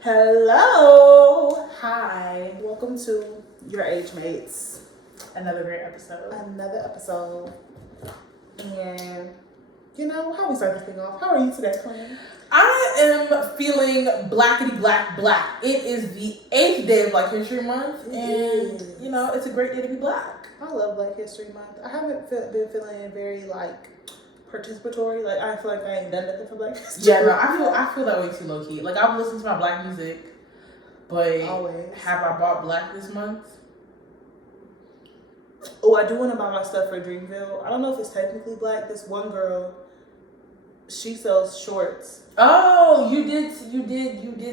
Hello. Hi. Welcome to Your Age Mates. Another great episode. Another episode. And how we start this thing off? How are you today, Clan? I am feeling blackety black. It is the 8th day of Black History Month, and it's a great day to be black. I love Black History Month. I haven't been feeling very participatory. Like I feel like I ain't done nothing for Black History. Yeah, no, I feel that way too, low key. Like I've listened to my black music, but Always. Have I bought black this month? Oh, I do want to buy my stuff for Dreamville. I don't know if it's technically black. This one girl, she sells shorts. Oh, you did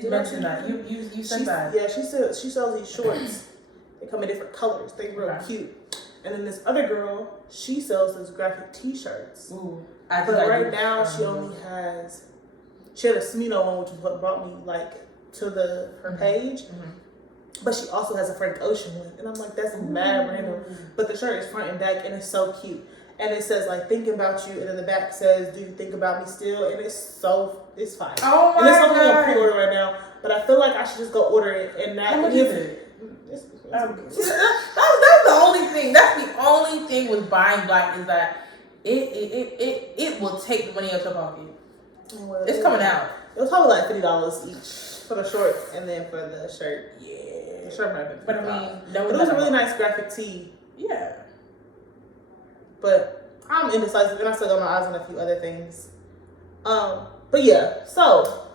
mention that. You said that. Yeah, she sells these shorts. They come in different colors. They real cute. And then this other girl, she sells those graphic T-shirts. Ooh, but right now she only has. She had a Smino one, which is what brought me to her page. Mm-hmm. But she also has a Frank Ocean one, and I'm like, that's mad random. But the shirt is front and back, and it's so cute. And it says thinking about you, and then the back says, do you think about me still? And it's fine. Oh my god! And it's something on pre-order right now, but I feel like I should just go order it and not. How much is it? That's the only thing. That's the only thing with buying black is that it will take the money out your pocket. Well, it's coming out. It was probably like $50 each for the shorts, and then for the shirt. Yeah. The shirt might have been $50. But I mean, but it was a really nice graphic tee. Yeah. But I'm indecisive, and I still got my eyes on a few other things. But yeah, so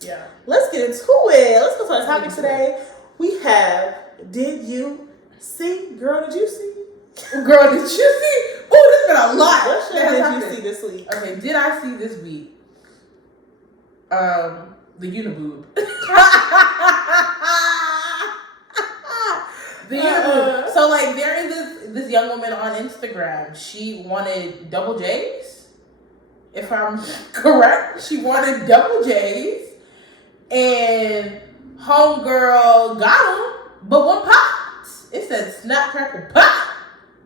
yeah, let's get into it. Let's go to our topic today. We have, did you see? Girl, did you see? Girl, did you see? Oh, there's been a lot. What shit did you see this week? Okay, did I see this week? The Uniboob. The Uniboob. So there is this young woman on Instagram. She wanted double J's. If I'm correct, she wanted double J's, and homegirl got them, but one popped. It said snap crackle pop.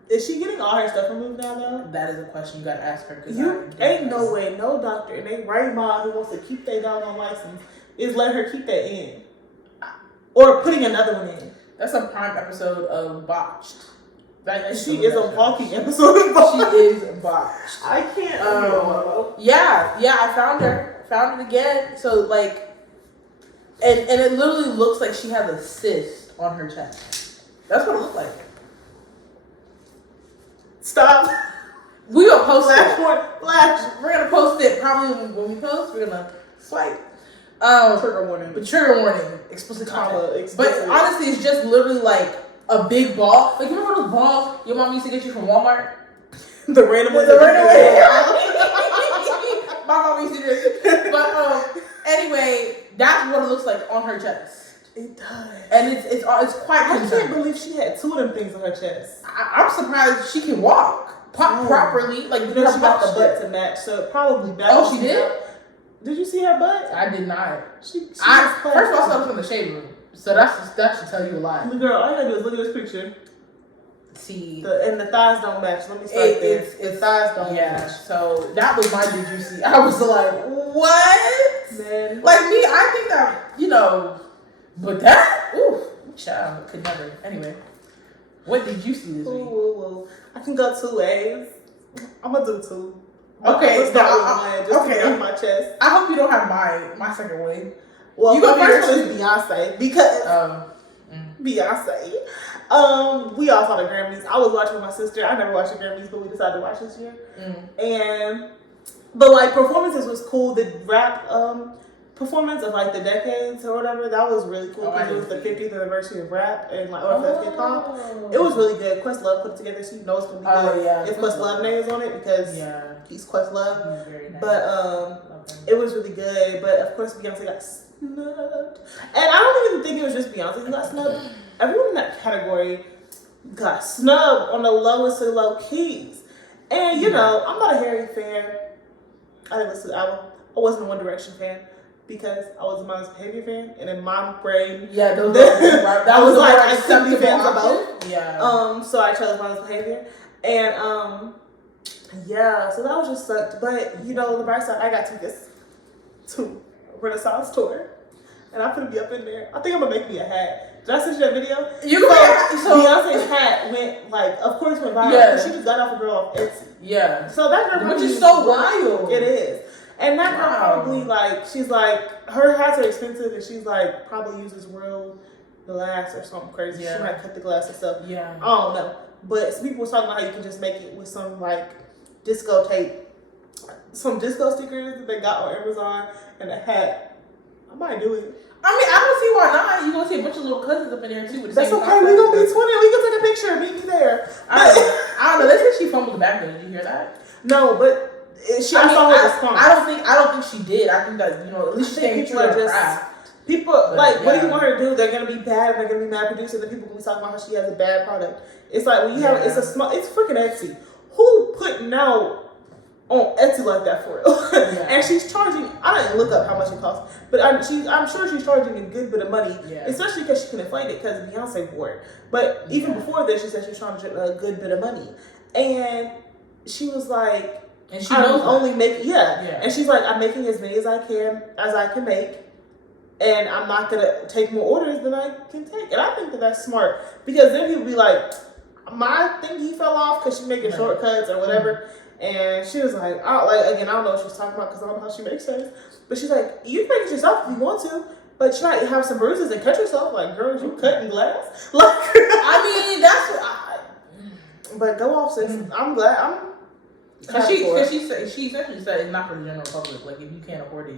Is she getting all her stuff removed now, though? That is a question you gotta ask her. You ain't no way, no doctor, and they right mom who wants to keep their doggone license is letting her keep that in, or putting another one in. That's a prime episode of Botched. She is a walking episode of Botched. She is Botched. I can't. Yeah, I found her. Found it again. So and it literally looks like she has a cyst on her chest. That's what it looked like. Stop. We gonna post Flash it. Flash. We're gonna post it probably when we post. We're gonna swipe. Trigger warning. But trigger warning. Explicit content. Explicit. But honestly, it's just literally a big ball. You remember those balls your mom used to get you from Walmart? The random ones. The random ones. My mom used to do this. But anyway, that's what it looks like on her chest. It does. And it's quite I can't believe she had two of them things on her chest. I'm surprised she can walk properly. She got the butt to match, so it probably matched. Oh, she did? Did you see her butt? I did not. First of all, I saw this from the shade room. So that should tell you a lot. Girl, all you gotta do is look at this picture. See. And the thighs don't match. Let me start there. The thighs don't match. So that was my did you see? I was like, what? Man. Me, I think that, but that, child, could never. Anyway, what did you see this week? Ooh. I can go 2 ways. I'm gonna do 2. Okay, let's start with one just to get off my chest. I hope you don't have my second way. Well, you go first one is Beyonce because Beyonce. We all saw the Grammys. I was watching with my sister. I never watched the Grammys, but we decided to watch this year. And the performances was cool. The rap performance of the decades or whatever, that was really cool because it was the 50th anniversary of rap and or hip hop. It was really good. Questlove put it together, so you know it's gonna be good. Yeah. If Questlove name is on it because he's Questlove. He's very nice. But it was really good. But of course Beyonce got snubbed, and I don't even think it was just Beyonce who got snubbed. Everyone in that category got snubbed on the lowest of low keys. And I'm not a Harry fan. I didn't listen to the album. I wasn't a One Direction fan. Because I was a Modest Behavior fan, and in my brain, that was I couldn't be fans of both. Yeah. So I chose Modest Behavior, and so that was just sucked. But the bright side, I got tickets to Renaissance tour. and I'm gonna be up in there. I think I'm gonna make me a hat. Did I send you that video? So Beyonce's hat went of course went viral. Yeah. She just got off a girl off Etsy. Yeah. So that girl, which is so wild. It is, and that girl probably she's her hats are expensive, and she's probably uses real glass or something crazy. Yeah. She might cut the glass and stuff. Yeah. I don't know, but some people were talking about how you can just make it with some disco tape, some disco stickers that they got on Amazon, and a hat. I might do it. I mean, I don't see why not. You're going to see a bunch of little cousins up in there, too. With the That's okay. We're going to be 20. We can take a picture. Meet me there. I don't know. They said she fumbled the back there. Did you hear that? No, but I saw her response. I don't think she did. I think that, at least she came true to her craft. People, what do you want her to do? They're going to be bad, and they're going to be mad producers, and people will be talking about how she has a bad product. It's when you have, it's freaking Etsy. Who putting out on Etsy like that for real? Yeah. And she's charging, I didn't look up how much it costs, but I'm sure she's charging a good bit of money, especially because she can inflate it because Beyonce wore it. But even before this, she said she was charging a good bit of money. And she was like, and she knows only making, and she's like, I'm making as many as I can make, and I'm not going to take more orders than I can take. And I think that that's smart, because then people be like, my thingy fell off because she's making shortcuts or whatever. Mm-hmm. And she was like, I don't know what she was talking about because I don't know how she makes sense. But she's like, you can make it yourself if you want to, but you might have some bruises and cut yourself. Like, girl, you cutting glass? I mean, that's what But go off, sis. Mm-hmm. I'm glad. Because she essentially said it's not for the general public. Like, if you can't afford it,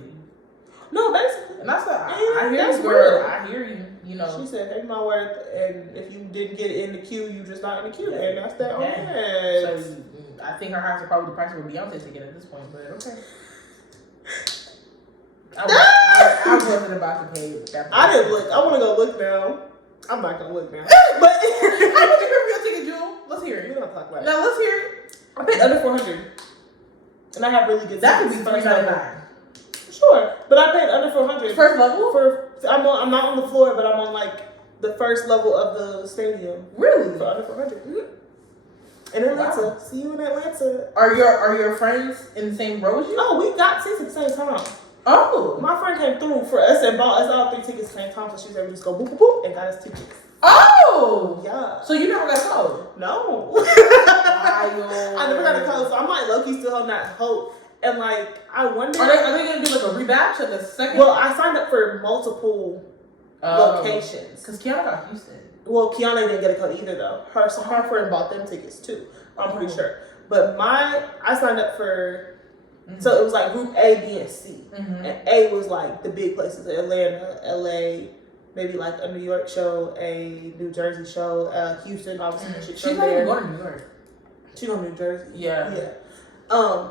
no, basically. And that's I hear you, girl. I hear you. She said, "Take my word, and if you didn't get it in the queue, you just not in the queue, and that's that on that." So I think her house is probably the price of a Beyonce ticket at this point, but okay. I wasn't about to pay that price. I didn't look. I want to go look now. I'm not gonna look now. But how much your ticket, Jewel? Let's hear it. We're gonna talk about it. Now let's hear it. I paid under $400, and I have really good. That could be $399. Sure, but I paid under $400. First level? I'm not on the floor, but I'm on the first level of the stadium. Really? For under $400. Mm-hmm. In Atlanta. Wow. See you in Atlanta. Are your friends in the same row as you? Oh, we got seats at the same time. Oh. My friend came through for us and bought us all 3 tickets at the same time, so she was able to just go boop boop boop and got us tickets. Oh. Yeah. So you never got a code? No. I never got a code, so I'm low-key still holding that hope. And I wonder, are they gonna do a rebatch at the second? Well, I signed up for multiple locations because Kiana got Houston. Well, Kiana didn't get a code either though. Her friend bought them tickets too. I'm pretty sure. But I signed up for, so it was group A, B, and C. Mm-hmm. And A was the big places: Atlanta, LA, maybe a New York show, a New Jersey show, Houston. Obviously, she's not even going to New York. She going to New Jersey. Yeah.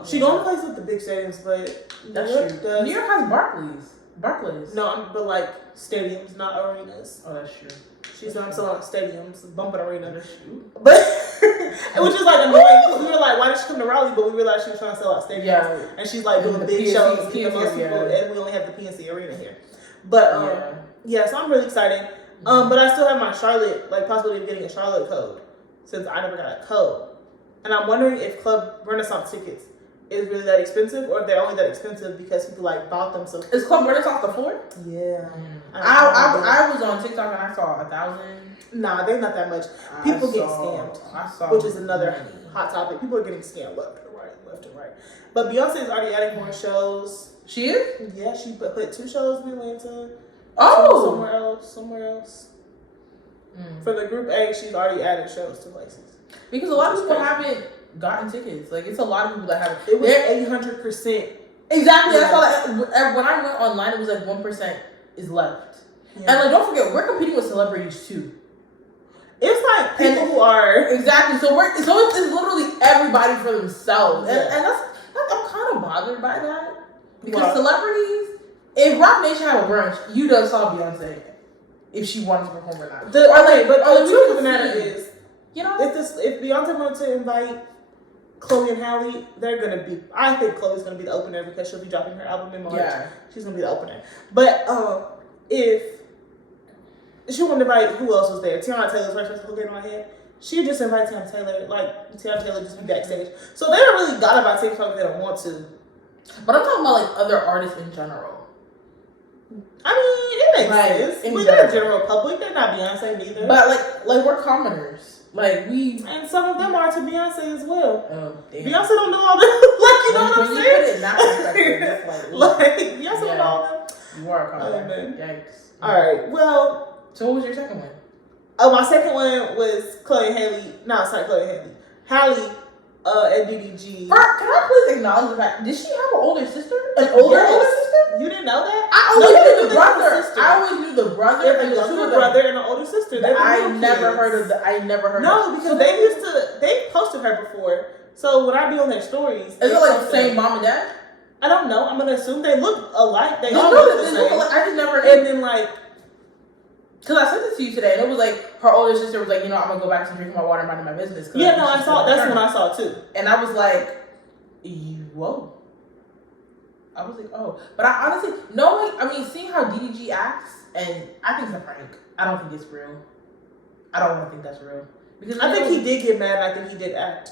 She don't play with the big stadiums, but that's true. New York has Barclays. No, but stadiums, not arenas. Oh, that's true. She's on stadiums, bumping arena. That's true. But it was just annoying. We were why did she come to Raleigh? But we realized she was trying to sell out stadiums. Yeah. And she's doing the big shows, and the most people, and we only have the PNC Arena here. But so I'm really excited. But I still have my Charlotte, possibility of getting a Charlotte code, since I never got a code. And I'm wondering if Club Renaissance tickets is really that expensive, or if they're only that expensive because people bought them so quickly. Is Club Renaissance the floor? Yeah. I was on TikTok and I saw 1,000. Nah, they're not that much. People get scammed, which is another hot topic. People are getting scammed left and right. But Beyonce is already adding more shows. She is? Yeah, she put 2 shows in Atlanta. Oh. Somewhere else. For the group A, she's already added shows to places. Because a lot of people haven't gotten tickets. It's a lot of people that haven't. It was 800%. Exactly. Yeah. I saw that. When I went online, it was 1% is left. Yeah. And don't forget, we're competing with celebrities too. It's people who are exactly. So it's literally everybody for themselves, and that's I'm kind of bothered by that because celebrities. If Rock Nation had a brunch, you done saw Beyonce if she wanted to perform or not. The truth of the matter is, if Beyonce wanted to invite Chloe and Halle, they're gonna be. I think Chloe's gonna be the opener because she'll be dropping her album in March. Yeah. She's gonna be the opener. But if she wanted to invite, who else was there? Tiana Taylor's first person in my head. She just invite Tiana Taylor. Tiana Taylor just be backstage. So they don't really gotta buy tickets if they don't want to. But I'm talking about other artists in general. I mean, it makes sense. We're not general public. They're not Beyonce neither. But like we're commoners. Like and some of them are to Beyonce as well. Oh, damn. Beyonce don't know all that. Like, you know what I'm saying? Like Beyonce don't know all that. You are a commoner. Yikes. All right. Well. So what was your second one? Oh, my second one was Chloe and Haley. No, it's not Chloe and Haley. Hallie at DDG. Can I please acknowledge the fact? Did she have an older sister? An older sister? You didn't know that? I always knew the brother. I always knew the brother and the younger brother and the older sister. I never heard of. No, because they posted her before. So when I be on their stories, is it like the same mom and dad? I don't know. I'm gonna assume they look alike. They look the same. I just never. And then like. Because I sent it to you today, and it was like her older sister was like, I'm gonna go back to drinking my water and minding my business. Yeah, no, I saw. That's when I saw it too, and I was like, whoa. I was like, oh, but I honestly seeing how DDG acts, and I think it's a prank. I don't think it's real. I don't want to think that's real because I think he did get mad. And I think he did act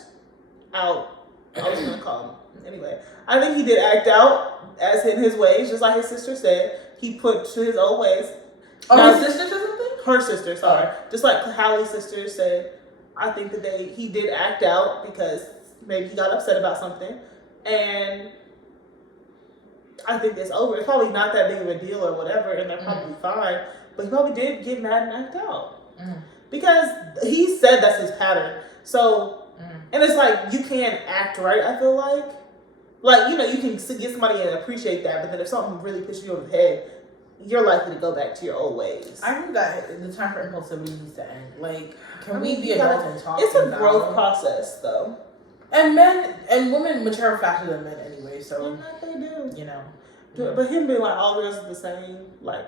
out. I was gonna call him anyway. I think he did act out as in his ways, just like his sister said. He put to his old ways. Oh, his sister said something? Her sister, sorry. Just like Hallie's sister said, I think that he did act out because maybe he got upset about something. And I think it's over. It's probably not that big of a deal or whatever, and they're probably fine. But he probably did get mad and act out. Because he said that's his pattern. So, and it's like, you can't act right, I feel like. Like, you can get somebody and appreciate that, but then if something really pushes you over the head, you're likely to go back to your old ways. I think that the time for impulsivity needs to end. Like, can we be adults and talk? It's a growth process, though. And men and women mature faster than men anyway, so. They do. But him being like, all girls are the same, like,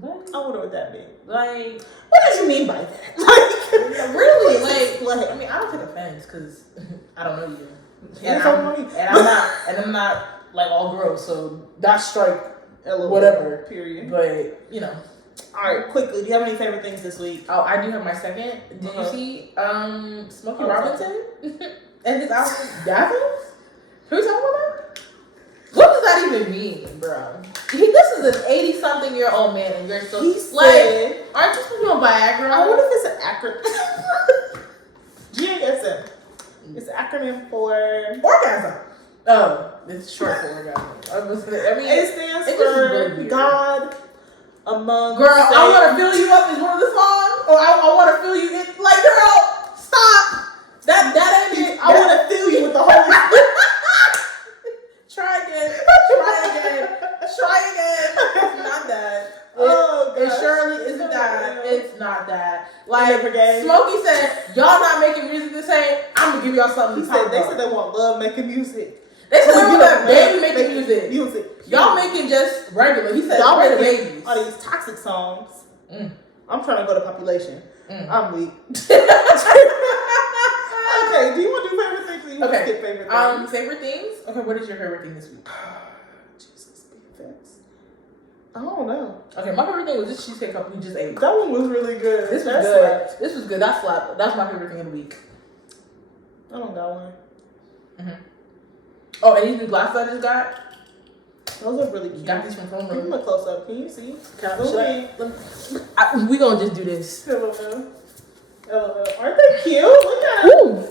what? I wonder what that means. Like, what did you mean by that? Like, really? Like, I mean, I don't take offense because I don't know you. And I'm not like all girls, so that's strike. Whatever. Period. But, All right, quickly, do you have any favorite things this week? Oh, I do have my second. Did you see Smokey Robinson and his album Dazzles? Can we talk about that? What does that even mean, bro? This is an 80-something-year-old man, and you're still like, aren't you supposed to be on Viagra? I wonder if it's an acronym. GASM. It's an acronym for orgasm. Oh, it's short for orgasm. It stands for really God among. Girl, I want to fill you up is one of the songs, or I want to fill you in. Like, girl, stop. That ain't it. I want to fill you with the Holy Spirit. Try again. It's not that. It surely isn't that. It's not that. Like, Smokey said, y'all not making music the same. I'm gonna give y'all something to talk about. They said they want love making music. They said they want that baby making music. Y'all making just regular. He said y'all making babies. All these toxic songs. I'm trying to go to population. I'm weak. Okay, do you want to do favorite things? Or you want to skip favorite things? Favorite things? Okay, what is your favorite thing this week? Jesus, big offense. I don't know. Okay, my favorite thing was this cheesecake cup we just ate. That one was really good. This was good. This was good. That slapped. That's my favorite thing of the week. I don't got one. Oh, and these new glasses I just got. Those are really cute. Got these from Phone Room. Give them a close up. Can you see? We gonna just do this. LOL. Aren't they cute? Look at them.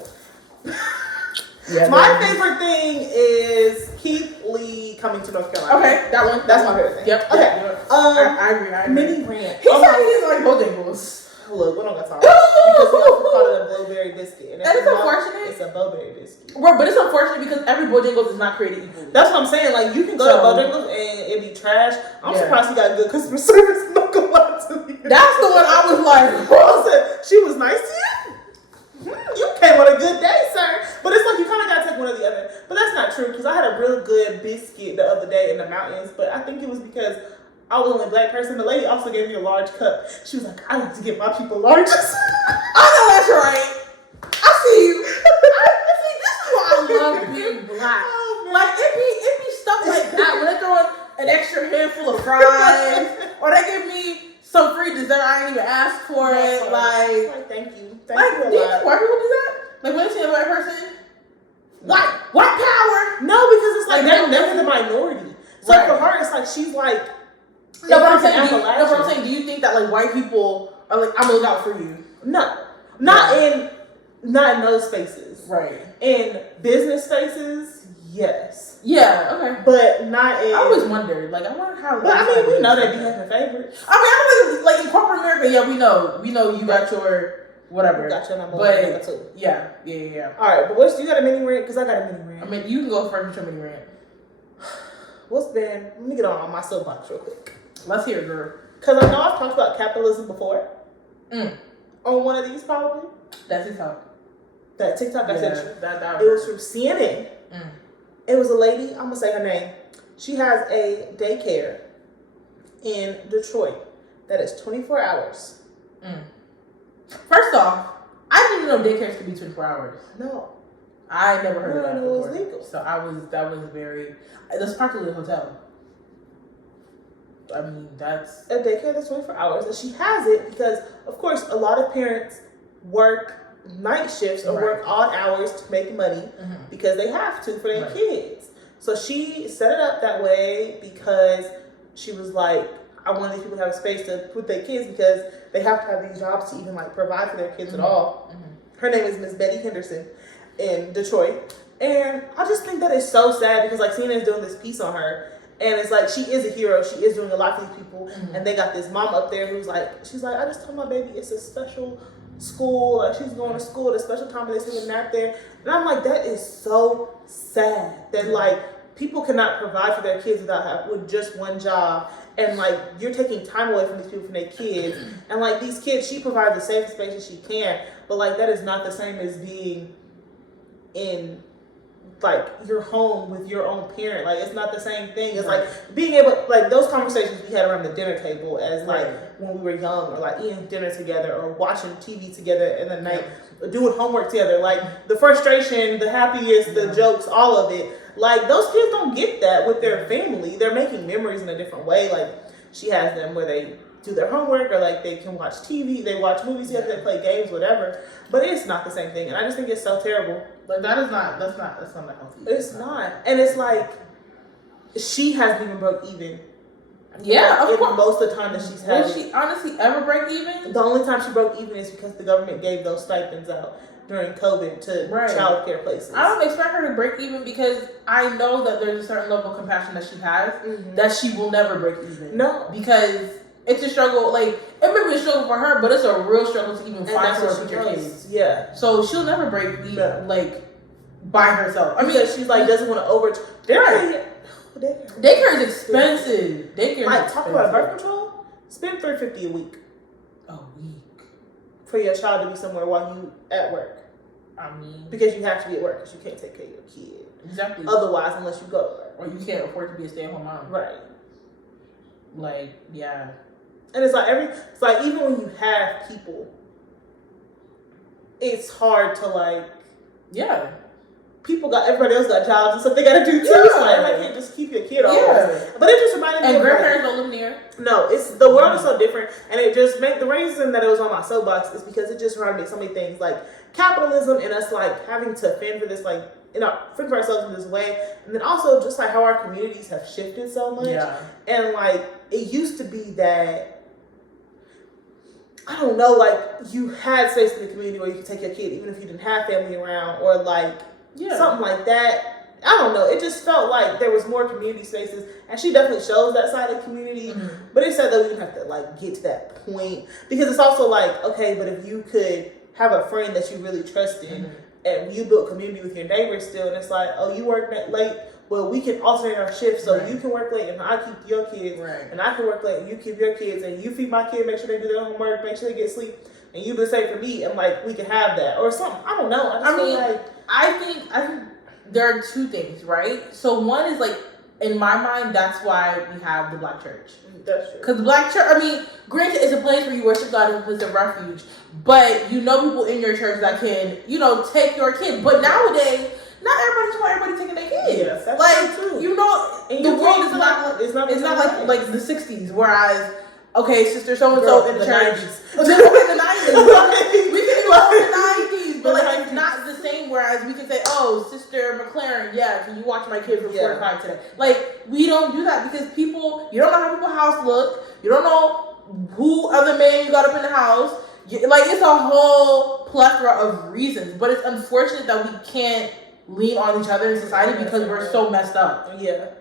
Yeah, my favorite thing is Keith Lee coming to North Carolina. Okay, that one. That's my favorite thing. Yep. Okay. I agree. Mini rant. He said he's like Bojangles. Look, we don't got time. Because we also call it a blueberry biscuit. And it's unfortunate. It's a blueberry biscuit. But it's unfortunate because every Bojangles is not created equally. That's what I'm saying. Like, you can go to Bojangles and it be trash. I'm surprised he got good customer service. I'm not gonna lie to you. That's the one I was like, I said, she was nice to you? You came on a good day, sir. But it's like you kind of got to take one or the other. But that's not true because I had a real good biscuit the other day in the mountains. But I think it was because I was the only black person. The lady also gave me a large cup. She was like, I like to give my people larges. I know that's right. I see you. See, this is why I love being black. Oh, like, it be stuff like that. When they throw an extra handful of fries, or they give me some free dessert I ain't even asked for it. Like, thank you. Do you think white people do that? Like, when they see a white person, white power. No, because it's like they're never the minority. So for her, it's like she's like No, but I'm saying, do you think that like white people are like, I'm gonna look out for you? No, not in those spaces. Right. In business spaces, yes. Yeah. Okay. But not in. I always wondered, like, I wonder how. But I mean, we know they be having favorites. I mean, I don't like in corporate America. Yeah, we know you got your whatever. You got your number. But too. Yeah. All right, but you got a mini rant? Because I got a mini rant. I mean, you can go first with your mini rant. Let me get on my soapbox real quick. Let's hear it, girl. Because I know I've talked about capitalism before. On one of these, probably. That's TikTok. That TikTok I sent you. That it was from CNN. It was a lady, I'm going to say her name. She has a daycare in Detroit that is 24 hours. First off, I didn't even know daycares could be 24 hours. No. I never heard of that before. It was legal. So that's practically a hotel. I mean, that's a daycare that's 24 hours, and she has it because, of course, a lot of parents work night shifts or work odd hours to make money because they have to for their kids. So she set it up that way because she was like, I want these people to have a space to put their kids because they have to have these jobs to even like provide for their kids at all. Her name is Miss Betty Henderson in Detroit, and I just think that is so sad because like CNN is doing this piece on her. And it's like, she is a hero. She is doing a lot for these people. And they got this mom up there who's like, she's like, I just told my baby it's a special school. Like, she's going to school at a special time and they're sitting nap there. And I'm like, that is so sad that like people cannot provide for their kids with just one job. And like, you're taking time away from these people, from their kids. And like, these kids, she provides the safest space as she can. But like, that is not the same as being in like your home with your own parent. Like, it's not the same thing. It's like being able, like those conversations we had around the dinner table as like when we were young, or like eating dinner together or watching TV together in the night, or doing homework together. Like the frustration, the happiest, the jokes, all of it. Like those kids don't get that with their family. They're making memories in a different way. Like she has them where they do their homework, or like they can watch TV, they watch movies together, they play games, whatever. But it's not the same thing, and I just think it's so terrible. Like that's not healthy. It's not, and it's like she hasn't even broke even. Yeah, like, of course. Most of the time that she's had. Will she honestly ever break even? The only time she broke even is because the government gave those stipends out during COVID to child care places. I don't expect her to break even because I know that there's a certain level of compassion that she has that she will never break even. No, because it's a struggle. Like, it may be a struggle for her, but it's a real struggle to even find somewhere with your kids. Yeah. So she'll never break even, like, by herself. I mean, she's like doesn't want to daycare is expensive. Daycare like talk about birth control. Spend $350 a week. A week for your child to be somewhere while you at work. I mean, because you have to be at work because you can't take care of your kid. Exactly. Otherwise, unless you go to work, or you can't afford to be a stay-at-home mom. Right. Like, yeah. And it's like even when you have people, it's hard to like. Yeah. Everybody else got jobs and stuff they gotta do too. Yeah. So everybody can't just keep your kid always. Yeah. But it just reminded me. And grandparents don't live near. No, the world is so different, and it just the reason that it was on my soapbox is because it just reminded me of so many things like capitalism and us like having to fend for this fend for ourselves in this way, and then also just like how our communities have shifted so much. Yeah. And like it used to be that I don't know, like you had space in the community where you could take your kid even if you didn't have family around, or like something like that. I don't know. It just felt like there was more community spaces, and she definitely shows that side of the community. But it said that we didn't have to like get to that point, because it's also like, okay, but if you could have a friend that you really trusted and you built community with your neighbors still, and it's like, oh, you work late, well, we can alternate our shifts, so you can work late and I keep your kids, and I can work late and you keep your kids, and you feed my kids, make sure they do their homework, make sure they get sleep, and you do the same for me, and like we can have that or something. I don't know. I think there are two things, right? So one is like, in my mind, that's why we have the Black church. That's true. Because the Black church, I mean, granted, it's a place where you worship God and a place of refuge, but you know people in your church that can, take your kid. But nowadays, not everybody taking their kids. Yes, that's like, true. And the world is not like the 60s, whereas, okay, sister so-and-so in the church. 90s. Okay, the 90s. We can do it in the 90s, but like, it's not the same thing. Whereas we can say, "Oh, Sister McLaren, yeah, can you watch my kid from 4 to 5 today?" Like, we don't do that because people, you don't know how people's house look. You don't know who other man you got up in the house. Like, it's a whole plethora of reasons. But it's unfortunate that we can't lean on each other in society because we're so messed up. Yeah.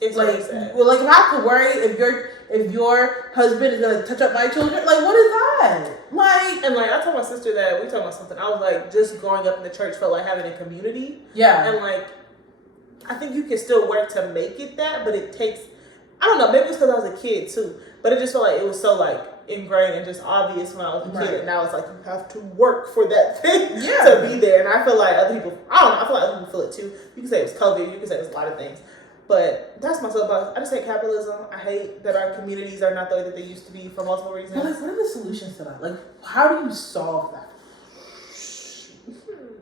It's like, well, like, if I have to worry if your husband is gonna touch up my children, like, what is that? Like, and like, I told my sister that we talking about something. I was like, just growing up in the church felt like having a community. Yeah. And like, I think you can still work to make it that, but it takes, I don't know, maybe it's because I was a kid too, but it just felt like it was so like ingrained and just obvious when I was a kid, and now it's like you have to work for that thing to be there. And I feel like other people, I don't know, I feel like other people feel it too. You can say it was COVID, you can say it was a lot of things. But that's my soapbox. I just hate capitalism. I hate that our communities are not the way that they used to be for multiple reasons. But like, what are the solutions to that? Like, how do you solve that?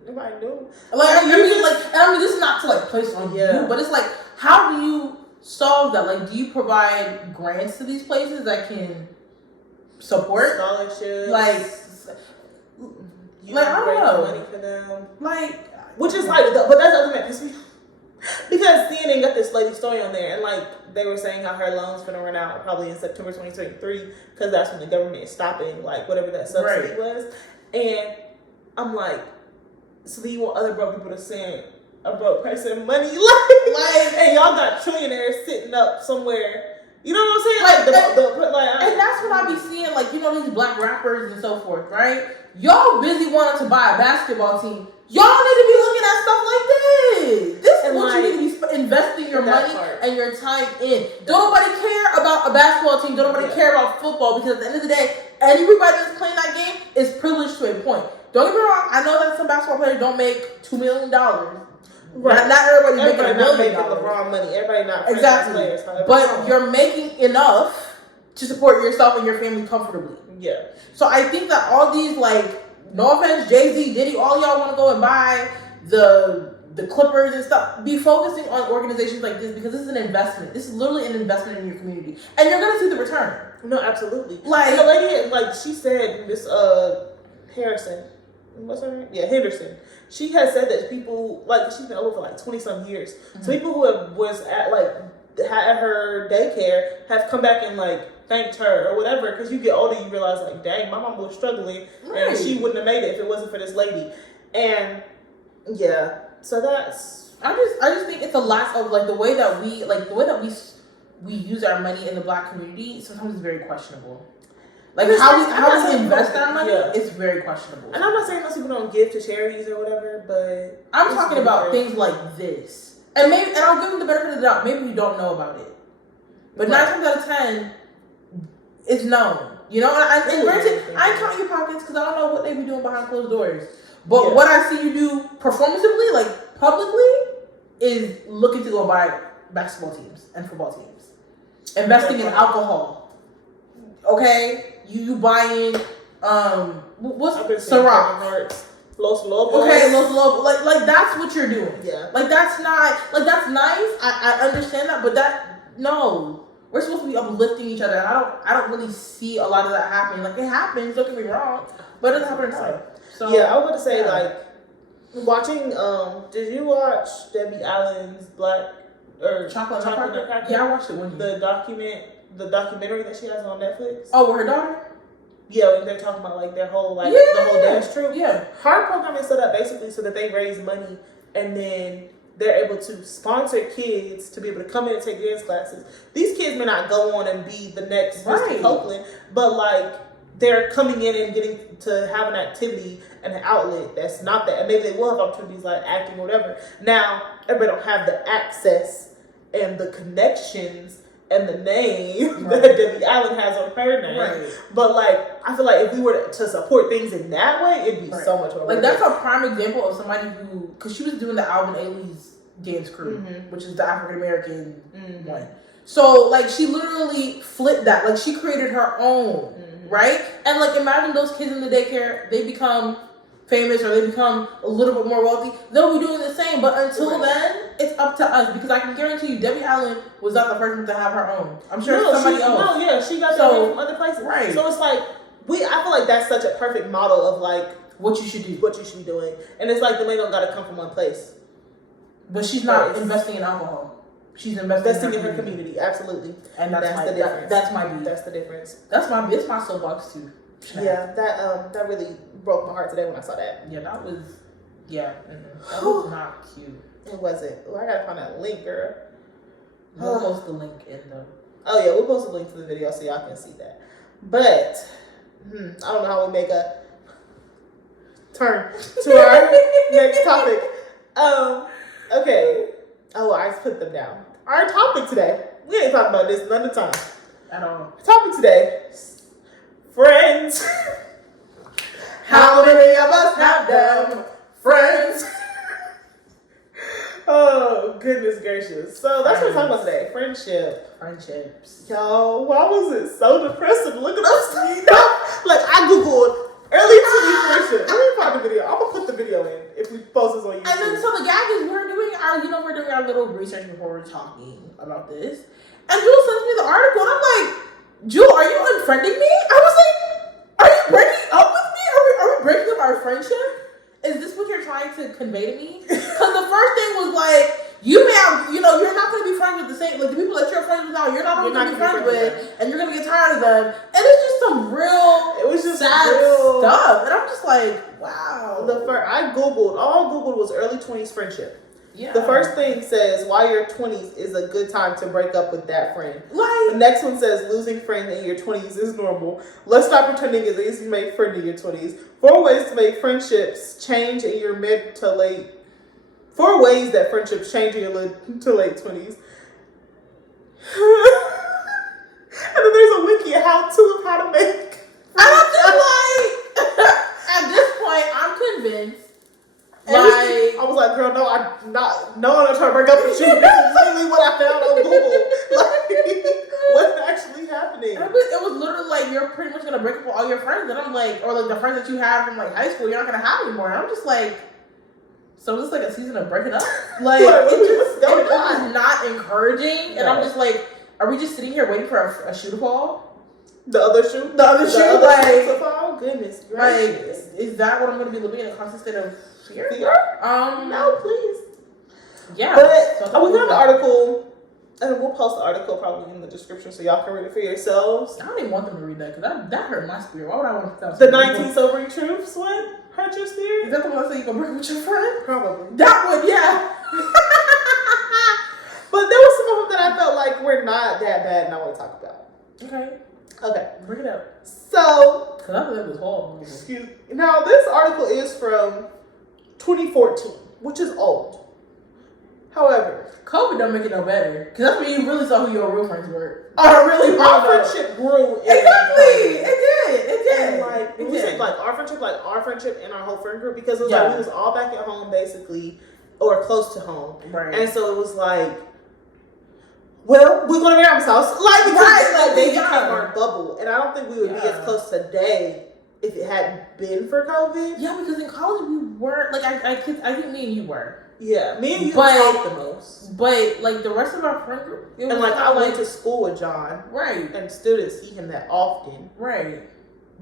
If I knew. Like, I mean, this is not to like place on you, but it's like, how do you solve that? Like, do you provide grants to these places that can support scholarships? Like I don't know. Money for them. Like, which is like, but that's the other thing that pisses me. Because CNN got this lady story on there, and like they were saying how her loan's gonna run out probably in September 2023 because that's when the government is stopping like whatever that subsidy was. And I'm like, so do you want other broke people to send a broke person money? Like, and y'all got trillionaires sitting up somewhere. You know what I'm saying? And that's what I be seeing, like, you know, these black rappers and so forth, right? Y'all busy wanting to buy a basketball team. Y'all need to be looking at stuff like this. This is what you need to be investing your money and your time in. Don't nobody care about a basketball team. Don't nobody care about football, because at the end of the day, everybody that's playing that game is privileged to a point. Don't get me wrong. I know that some basketball players don't make $2 million. Right. Not everybody's making $1 million. LeBron money. Everybody not exactly. Players, but you're making enough to support yourself and your family comfortably. Yeah. So I think that all these, like, no offense, Jay-Z, Diddy, all y'all want to go and buy the Clippers and stuff. Be focusing on organizations like this because this is an investment. This is literally an investment in your community, and you're gonna see the return. No, absolutely. Like, and the lady, like she said, this Harrison, what's her name? Yeah, Henderson. She has said that people, like, she's been over for like 20-some years. Mm-hmm. So people who was at had her daycare have come back and like thanked her or whatever, because you get older, you realize like, dang, my mom was struggling and she wouldn't have made it if it wasn't for this lady. And yeah, so that's, I just think it's a lot of like the way that we use our money in the black community sometimes is very questionable. Like how we invest our money is very questionable. And I'm not saying most people don't give to charities or whatever, but I'm talking about things like this. And I'll give them the benefit of the doubt. Maybe you don't know about it, but 9 times out of 10, it's known. You know, and granted, I ain't counting your pockets because I don't know what they be doing behind closed doors. But what I see you do performatively, like publicly, is looking to go buy basketball teams and football teams, investing in alcohol. Okay, you buying what's Ciroc? Los Lobos. Okay, Los Lobos. Like that's what you're doing. Yeah. Like that's nice. I understand that, but no, we're supposed to be uplifting each other. I don't really see a lot of that happening. Like it happens. Don't get me wrong, but it doesn't happen enough. So yeah, I was going to say like watching. Did you watch Debbie Allen's Black or Chocolate Nutcracker? Yeah, I watched it. The documentary that she has on Netflix. Oh, with her daughter. Yeah, when they're talking about like their whole the whole dance troupe. Yeah, her program is set up basically so that they raise money and then they're able to sponsor kids to be able to come in and take dance classes. These kids may not go on and be the next Mr. Copeland, but like they're coming in and getting to have an activity and an outlet that's not that. And maybe they will have opportunities like acting or whatever. Now, everybody don't have the access and the connections and the name that Debbie Allen has on her name. Right. But like, I feel like if we were to support things in that way, it'd be so much more. Like that's a prime example of somebody who, because she was doing the Alvin Ailey's dance crew, which is the African American one. So like she literally flipped that. Like she created her own, right? And like imagine those kids in the daycare, they become famous or they become a little bit more wealthy, they'll be doing the same. But until then, it's up to us, because I can guarantee you Debbie Allen was not the first one to have her own. I'm sure somebody else. No, yeah, she got that from other places. Right. So it's like I feel like that's such a perfect model of like what you should do, what you should be doing, and it's like the money don't gotta come from one place. But she's not investing in alcohol. She's investing in her community. Absolutely, and that's the difference. That's my beef. That's the difference. That's my soapbox too. Yeah, that really broke my heart today when I saw that. Yeah, that was not cute. It wasn't. Well, I gotta find that link, girl. We'll post the link in the. Oh yeah, we'll post a link to the video so y'all can see that. But I don't know how we make a turn to our next topic. Okay. Oh, I just put them down. Our topic today. We ain't talking about this none of the time. At all. Our topic today. Friends. How many of us have them? Friends. Oh, goodness gracious. So that's what we're talking about today. Friendships. Yo, why was it so depressing? Look at us. Like, I Googled early 20s friendship. Let me find the video. I'm going to put the video in if we post this on YouTube. And then, so the gag is we're doing our little research before we're talking about this. And Jewel sends me the article, and I'm like, Jewel, are you unfriending me? I was like, are you breaking up with me? Are we breaking up our friendship? Is this what you're trying to convey to me? Because the first thing was like, you may have, you're not going to be friends with the same, like the people that you're friends with now, you're not going to be friends with, and you're going to get tired of them. And it's just some sad stuff. And I'm just like, wow. I Googled, all I Googled was early 20s friendship. Yeah. The first thing says, while you're 20s is a good time to break up with that friend. Like, the next one says, losing friends in your 20s is normal. Let's stop pretending it's easy to make friends in your 20s. 4 ways to make friendships change in your mid to late. 4 ways that friendships change in your mid to late 20s. And then there's a wiki of how to make. I don't feel like, at this point, I'm convinced. I was like, girl, no, I'm not trying to break up with you. This is literally what I found on Google. Like, what's actually happening? It was literally like, you're pretty much going to break up with all your friends. And I'm like, or like the friends that you have from like high school, you're not going to have anymore. And I'm just like, so is this like a season of breaking up? Like, it was not encouraging. And I'm just like, are we just sitting here waiting for a shoe to fall? The other shoe? Like, to fall? Goodness gracious. Like, is that what I'm going to be living in a constant state of fear? No, please. Yeah. But we got the article, and we'll post the article probably in the description so y'all can read it for yourselves. I don't even want them to read that because that hurt my spirit. Why would I want to? The 19 Sobering Truths one hurt your spirit? Is that the one that said you can break with your friend? Probably. That one, yeah. But there was some of them that I felt like were not that bad and I want to talk about. Okay. Bring it up. So. Because I thought it was horrible. Excuse me. Now, this article is from 2014, which is old. However, COVID don't make it no better. Because that's when you really saw who your real friends were. Our friendship grew. Exactly. It did. And like, when we say like our friendship and our whole friend group, because it was like we was all back at home basically, or close to home. Right. And so it was like, well, we're going to Miriam's house. They became our bubble. And I don't think we would be as close today if it hadn't been for COVID. Yeah, because in college we weren't, like, I think me and you were. Yeah, me and you talked the most. But, like, the rest of our friend group. And, like, I went to school with John. Right. And still didn't see him that often. Right.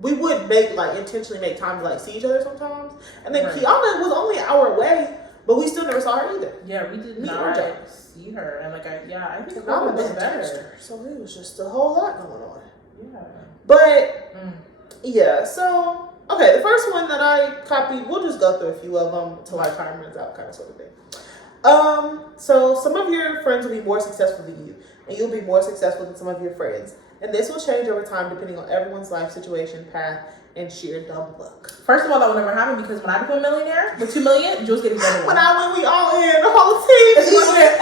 We would intentionally make time to, like, see each other sometimes. And then Kiana was only an hour away, but we still never saw her either. Yeah, we did not see her. And, like, I think COVID was better. So it was just a whole lot going on. Yeah. But, yeah, so... Okay, the first one that I copied, we'll just go through a few of them until our time runs out, kind of sort of thing. So some of your friends will be more successful than you, and you'll be more successful than some of your friends. And this will change over time depending on everyone's life situation, path, and sheer dumb luck. First of all, that will never happen because when I become a millionaire with $2 million, Jules getting $1. When we all in, the whole team. It's an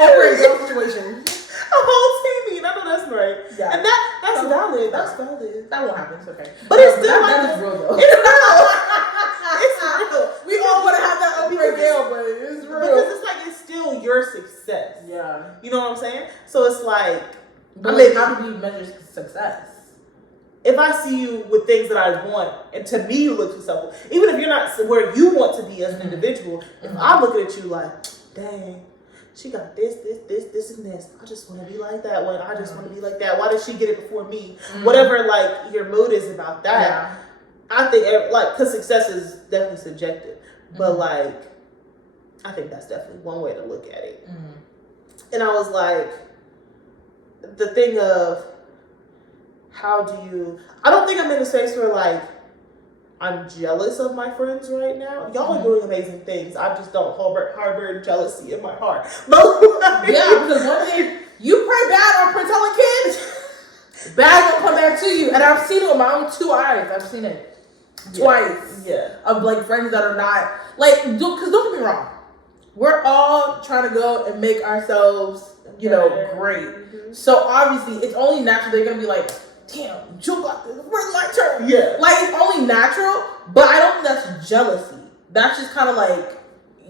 Oprah and girl situation. A whole team. I know that's right. Yeah. And that's valid. That's valid. That won't happen. It's okay. But it's still that is real though. It's real. It's real. We all want to have that Oprah Gail, but it's real. Because it's like it's still your success. Yeah. You know what I'm saying? So it's like, but how do we measure success? If I see you with things that I want, and to me you look successful, even if you're not where you want to be as an individual, if I'm looking at you like, dang, she got this, and this. I just want to be like that one. I just want to be like that. Why did she get it before me? Whatever, like, your mood is about that. Yeah. I think because success is definitely subjective, but like I think that's definitely one way to look at it. And I was like, the thing of how do you? I don't think I'm in a space where like I'm jealous of my friends right now. Y'all are doing amazing things. I just don't harbor jealousy in my heart. But like, yeah, because one thing you pray bad on Prince kids, bad will come back to you. And I've seen it with my own 2 eyes. I've seen it twice. Yeah. Of like friends that are not like, because don't get me wrong, we're all trying to go and make ourselves, you know, great. So obviously, it's only natural they're gonna be like, damn, Joe got this. Where's my turn? Yeah. Like, it's only natural, but I don't think that's jealousy. That's just kind of like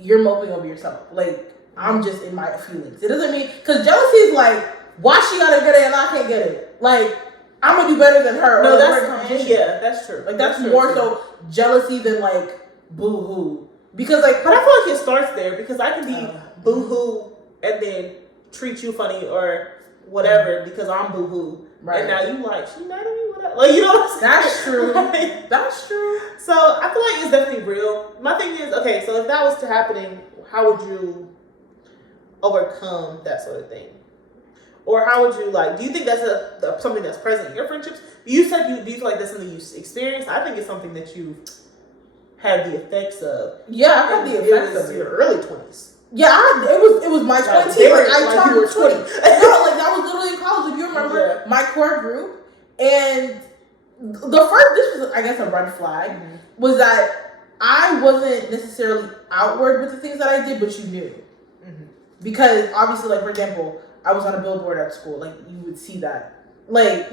you're moping over yourself. Like, I'm just in my feelings. It doesn't mean, because jealousy is like, why she gotta get it and I can't get it? Like, I'm gonna do better than her. No, that's true. Like, that's more so jealousy than like boo hoo. Because like, but I feel like it starts there because I can be boo hoo and then treat you funny or whatever because I'm boo hoo. Right. And now you like, she mad at me? What? Like, you know what I'm saying? That's true. Like, that's true. So I feel like it's definitely real. My thing is, okay, so if that was to happening, how would you overcome that sort of thing? Or how would you like? Do you think that's something that's present in your friendships? You said do you feel like that's something you experienced? I think it's something that you've had the effects of. Yeah, I had the effects of your early 20s. Yeah, it was my 20s. Like, I turned 20. No, like that was literally in college. If you remember my core group, and this was, I guess, a red flag, was that I wasn't necessarily outward with the things that I did, but you knew. Because obviously, like, for example, I was on a billboard at school. Like, you would see that. Like,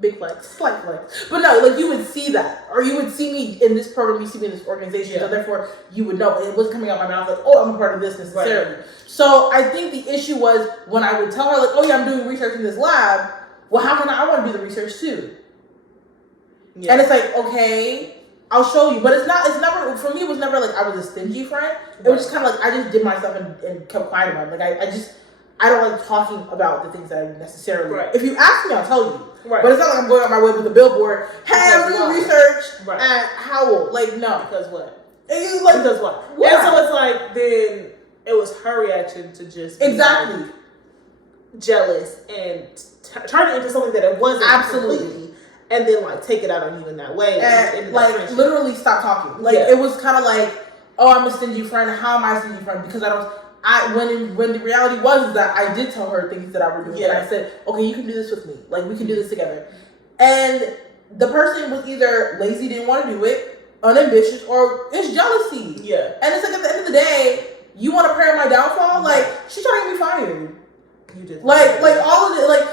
big flex, slight flex. But no, like, you would see that. Or you would see me in this program, you see me in this organization. So therefore, you would know. It wasn't coming out my mouth like, oh, I'm a part of this necessarily. Right. So I think the issue was when I would tell her, like, oh yeah, I'm doing research in this lab. Well, how can I want to do the research too? Yeah. And it's like, okay, I'll show you. But it's never, for me, it was never like I was a stingy friend. It was just kind of like I just did my stuff and kept quiet about it. Like, I don't like talking about the things that I necessarily. Right. If you ask me, I'll tell you. Right. But it's not like I'm going on my way with a billboard. Hey, I'm doing research at Howell. Like, no. Because what? Because what? Yeah. And so it's like, then it was her reaction to just be like jealous and turn it into something that it wasn't. Absolutely. And then like take it out on you in that way. And like literally stop talking. Like it was kind of like, oh, I'm a stingy friend. How am I a stingy friend? Because when the reality was that I did tell her things that I were doing, and I said, okay, you can do this with me. Like, we can do this together. And the person was either lazy, didn't want to do it, unambitious, or it's jealousy. Yeah. And it's like at the end of the day, you want to pray on my downfall? Like, she's trying to get me fired. You did. Like all of it. Like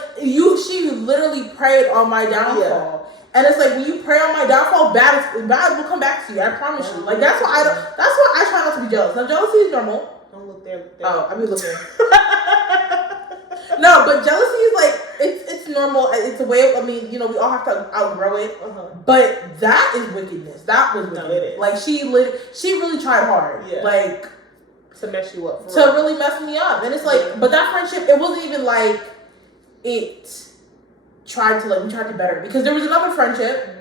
she literally prayed on my downfall. Yeah. And it's like when you pray on my downfall, bad will come back to you. I promise you. Like that's why I try not to be jealous. Now jealousy is normal. Don't look there. Oh, I mean looking. No, but jealousy is like it's normal. It's a way of, I mean, you know, we all have to outgrow it. But that is wickedness. That was wickedness. No, it is. Like she really tried hard. Yeah. Like to mess you up. To really mess me up. And it's like, but that friendship, it wasn't even like it tried to we tried to better, because there was another friendship.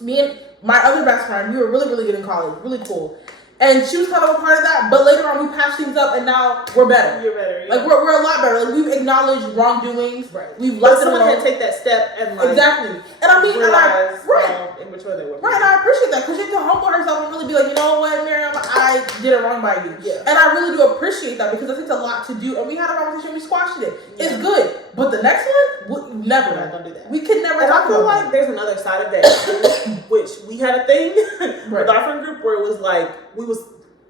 Me and my other best friend, we were really, really good in college, really cool. And she was kind of a part of that, but later on we patched things up and now we're better. You're better. Yeah. Like we're a lot better. Like we've acknowledged wrongdoings. Right. We've let someone can take that step and like exactly. And I mean, realize how immature they were. Right. And I appreciate that, because she had to humble herself and really be like, you know what, Miriam, I did it wrong by you. Yeah. And I really do appreciate that, because it takes a lot to do. And we had a conversation, we squashed it. Yeah. It's good, but the next one, never. We're not gonna do that. We could never. And I feel like there's another side of that, which we had a thing with our friend group where it was like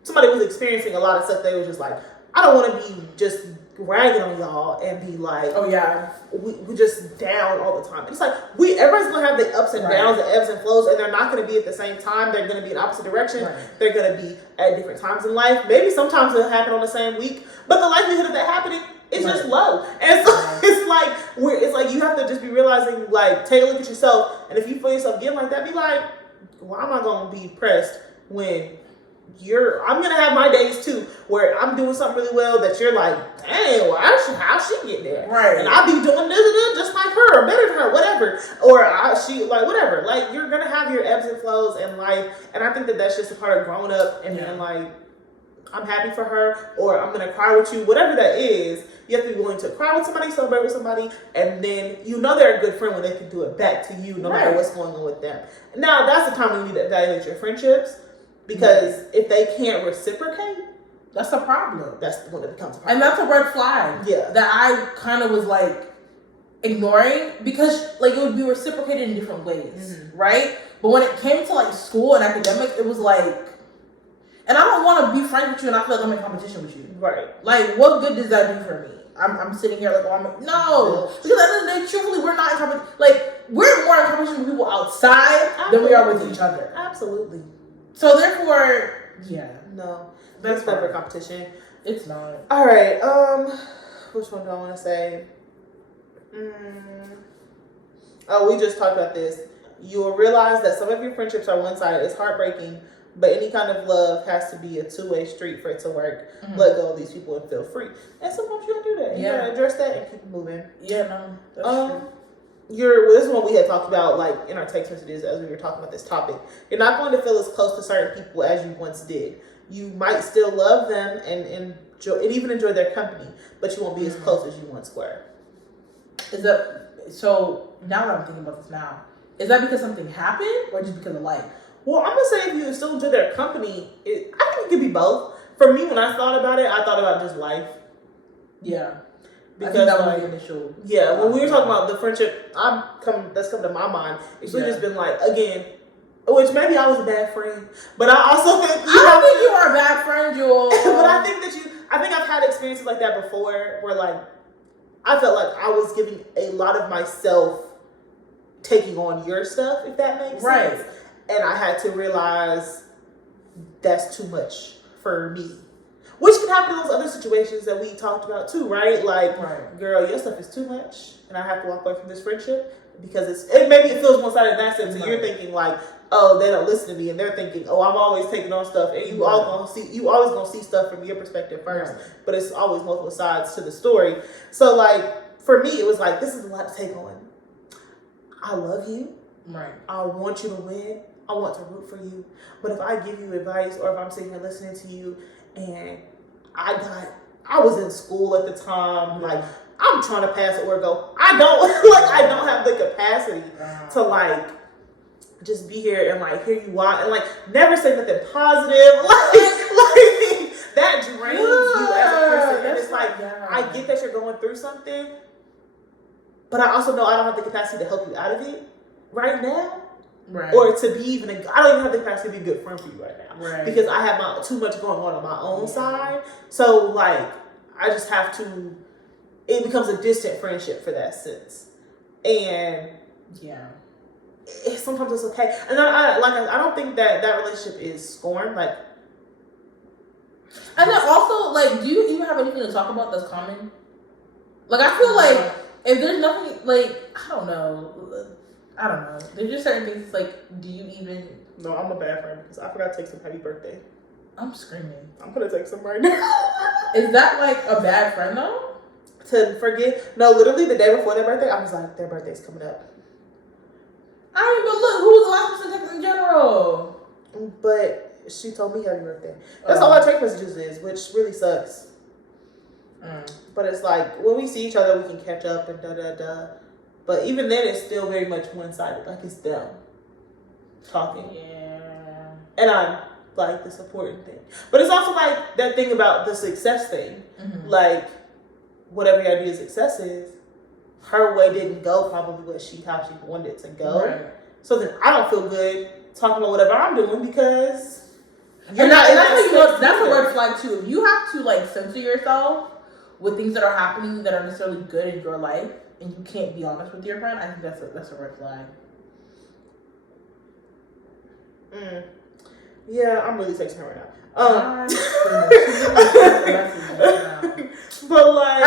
somebody was experiencing a lot of stuff. They was just like, I don't want to be just ragging on y'all and be like, oh yeah, we just down all the time. It's like everybody's gonna have the ups and downs, the ebbs and flows, and they're not gonna be at the same time. They're gonna be in opposite direction. Right. They're gonna be at different times in life. Maybe sometimes it'll happen on the same week, but the likelihood of that happening is just low. And so it's like you have to just be realizing, like, take a look at yourself, and if you feel yourself getting like that, be like, well, I'm not gonna be pressed when I'm gonna have my days too where I'm doing something really well that you're like, dang, well, how she get there? Right. And I'll be doing this just like her, or better than her, whatever. Or she like whatever. Like you're gonna have your ebbs and flows in life, and I think that that's just a part of growing up and being like, I'm happy for her, or I'm gonna cry with you, whatever that is. You have to be willing to cry with somebody, celebrate with somebody, and then they're a good friend when they can do it back to you, no matter what's going on with them. Now that's the time when you need to evaluate your friendships. Because if they can't reciprocate, that's a problem. That's when it becomes a problem. And that's a red flag. Yeah. That I kind of was like ignoring because like it would be reciprocated in different ways, right? But when it came to like school and academics, it was like, and I don't want to be friends with you and I feel like I'm in competition with you. Right. Like, what good does that do for me? I'm sitting here like, no. Because at the end of the day, truthfully, we're not in competition. Like, we're more in competition with people outside than we are with each other. Absolutely. So therefore, yeah. No. That's never competition. It's not. Alright, which one do I want to say? Oh, we just talked about this. You will realize that some of your friendships are one-sided. It's heartbreaking, but any kind of love has to be a two-way street for it to work. Let go of these people and feel free. And sometimes you gotta do that. You gotta address that and keep it moving. Yeah, no. That's true. This is what we had talked about, like in our text messages as we were talking about this topic. You're not going to feel as close to certain people as you once did. You might still love them and even enjoy their company, but you won't be as close as you once were. Is that so? Now that I'm thinking about this now, is that because something happened or just because of life? Well, I'm gonna say if you still enjoy their company, I think it could be both. For me, when I thought about it, I thought about just life. Yeah. Because that was the initial. Yeah, when we were talking about the friendship, that's come to my mind. It's really just been like, again, which maybe I was a bad friend, but I also think I don't think you are a bad friend, Jewel. But I think I've had experiences like that before, where like I felt like I was giving a lot of myself taking on your stuff, if that makes sense. And I had to realize that's too much for me. Which can happen in those other situations that we talked about too, right? Like, girl, your stuff is too much, and I have to walk away from this friendship because maybe it feels one-sided in that sense. And you're thinking like, oh, they don't listen to me, and they're thinking, oh, I'm always taking on stuff, and you always gonna see stuff from your perspective first, but it's always multiple sides to the story. So like for me, it was like, this is a lot to take on. I love you. Right. I want you to win. I want to root for you. But if I give you advice, or if I'm sitting here listening to you, and I was in school at the time, like I'm trying to pass it or go, I don't have the capacity to like just be here and like hear you out and like never say nothing positive. Like that drains you as a person. And it's like, I get that you're going through something, but I also know I don't have the capacity to help you out of it right now. Right. Or to be I don't even have the capacity to be a good friend for you right now. Right. Because I have too much going on my own side. So like, I just have to, it becomes a distant friendship for that sense. And sometimes it's okay. And I don't think that relationship is scorn. Like, and then also, like, do you even have anything to talk about that's common? Like, I feel like if there's nothing, like, I don't know. There's just certain things, like, do you even... No, I'm a bad friend because I forgot to take some happy birthday. I'm screaming. I'm going to take some right now. Is that, like, a bad friend, though? To forget... No, literally the day before their birthday, I was like, their birthday's coming up. I mean, but look, who was the last person to text in general? But she told me happy birthday. That's all our text messages is, which really sucks. But it's like, when we see each other, we can catch up and da-da-da. But even then, it's still very much one-sided. Like, it's them talking. Yeah. And I like the supporting thing. But it's also like that thing about the success thing. Mm-hmm. Like, whatever your idea of success is, her way didn't go probably how she wanted it to go. Right. So then I don't feel good talking about whatever I'm doing because that's a red flag too. If you have to like censor yourself with things that are happening that are necessarily good in your life, and you can't be honest with your friend, I think that's a red flag. Yeah, I'm really texting her right now. But like,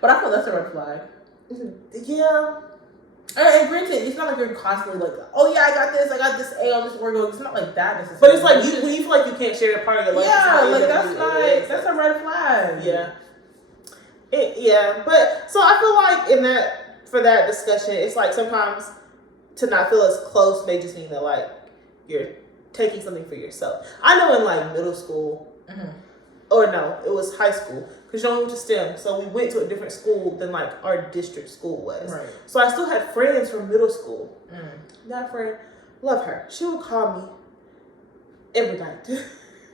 but I feel that's a red flag. Yeah, And granted, it's not like you're constantly like, oh yeah, I got this A on this orgo. It's not like that necessarily. But it's like when you feel like you can't share a part of your life. Yeah, like that's a red flag. Yeah. But so I feel like for that discussion, it's like sometimes to not feel as close may just mean that like you're taking something for yourself. I know in like middle school, or no, it was high school. Because you only went to STEM, so we went to a different school than like our district school was. Right. So I still had friends from middle school. That friend, love her. She would call me every night.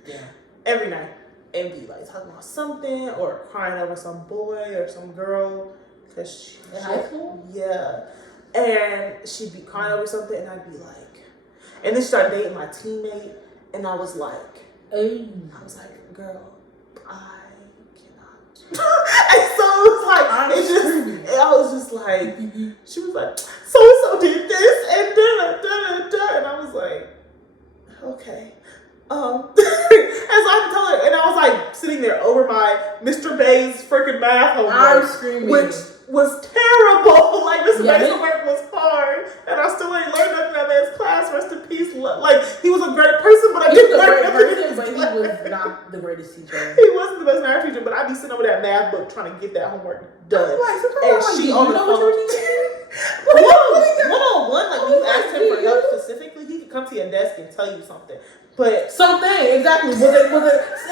Yeah. Every night. And be like talking about something or crying over some boy or some girl. Cause in high school? Yeah. And she'd be crying over something and I'd be like, and then she started dating my teammate and I was like, girl, and so it was like, I was just like, she was like, so did this, and da. And I was like, okay. And so I had to tell her, and I was like sitting there over my Mr. Bay's freaking math homework, which was terrible. Like, Mr. Bay's homework was hard, and I still ain't learned nothing in that man's class. Rest in peace. Like, he was a great person, but I didn't learn nothing. But he was not the greatest teacher. He wasn't the best math teacher, but I'd be sitting over that math book trying to get that homework done. And she on the phone. One-on-one, like when you ask him for help specifically, he could come to your desk and tell you something. But exactly. Was it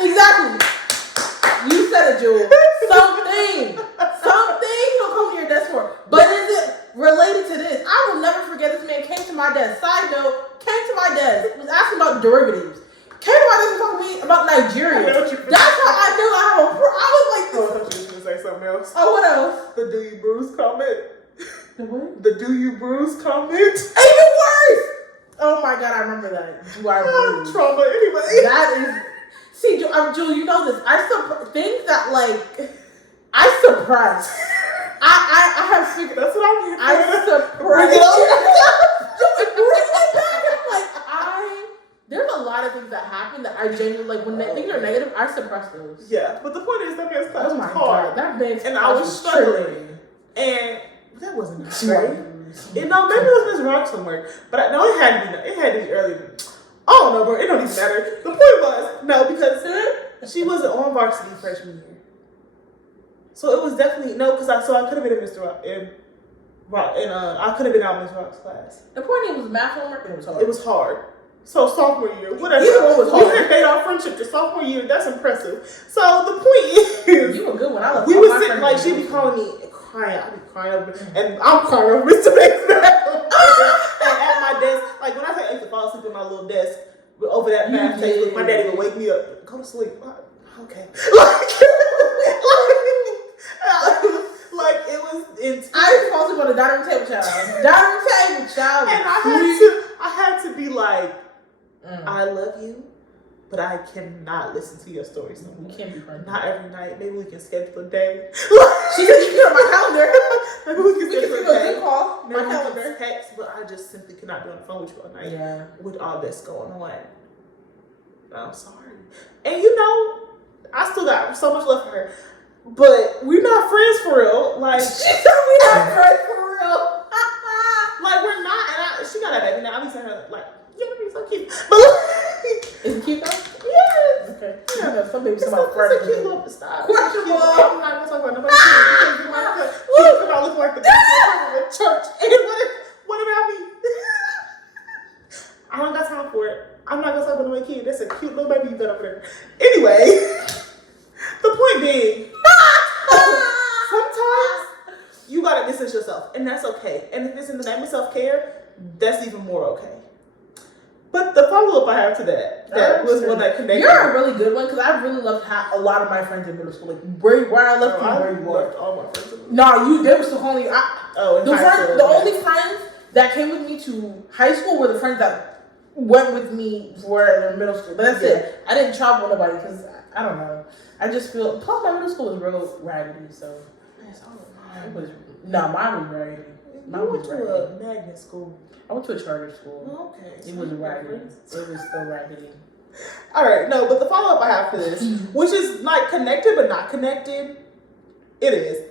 exactly? You said it, Jewel. Something. He'll come to your desk for. But is it related to this? I will never forget this man came to my desk. Side note, was asking about derivatives. Came to my desk and talking to me about Nigeria. That's how I knew I was like, oh, I thought you were going to say something else. Oh, what else? The do you bruise comment. The what? The do you bruise comment. Even worse. Oh my God, I remember that. Do I bruise? Trauma anyway. That is. See, Jewel, you know this. Things that like I suppress. I have figured. That's what I'm here for. I suppress. There's a lot of things that happen that I genuinely like when things are negative. I suppress those. Yeah, but the point is that man's class was hard. God, that man's and I was struggling, and that wasn't right. You know, maybe it was Miss Rock's homework, but I know it had to be earlier. I don't know, bro. It don't even matter. The point was because she wasn't on varsity freshman year, so it was definitely because I could have been in Mr. Rock I could have been out in Miss Rock's class. The point is, it was math homework and it was hard. It was hard. So sophomore year, whatever. Either one was hard. We had made our friendship to sophomore year. That's impressive. So the point is, you were good when I left. We were sitting like she'd be calling me crying. I'd be crying over, and I'm crying over Mr. Banks. And at my desk, like when I say I used to fall asleep at my little desk over that math textbook, my daddy would wake me up, go to sleep. Okay. Like it was intense. I was supposed to go to dining table child. Dining table child. And I had to be like, I love you, but I cannot listen to your stories no more. We can't be friends. Not every night. Maybe we can schedule a day. She said you can on my calendar. Maybe we can schedule a day. Call. Maybe my calendar. Text, but I just simply cannot be on the phone with you all night. Yeah. With all this going on. I'm sorry. And you know, I still got so much love for her. But we're not friends for real. Like she said we're not friends for real. Like we're not. And she got that baby now. I be saying her like, yeah, baby's so cute. But like, is it cute though? Yes. Okay. Yeah. Some babies it's about friends. It's a cute little style. Questionable. I'm not gonna talk about nobody. She come out looking like the in church. And what about me? I don't got time for it. I'm not gonna talk about my kid. That's a cute little baby you got over there. Anyway. The point being, sometimes you gotta distance yourself, and that's okay. And if it's in the name of self-care, that's even more okay. But the follow-up I have to that was one that connected. You're a really good one because I really loved a lot of my friends in middle school. Like where I left you, where you were. All my friends. No, they were still calling you. The only friends that came with me to high school were the friends that went with me for in middle school. But that's it. I didn't travel with nobody because I don't know. I just feel. Plus, my middle school was real raggedy, so. Mine was raggedy. You went to a magnet school. I went to a charter school. Oh, okay. It was raggedy. It was still raggedy. All right, no, but the follow up I have for this, which is like connected but not connected, is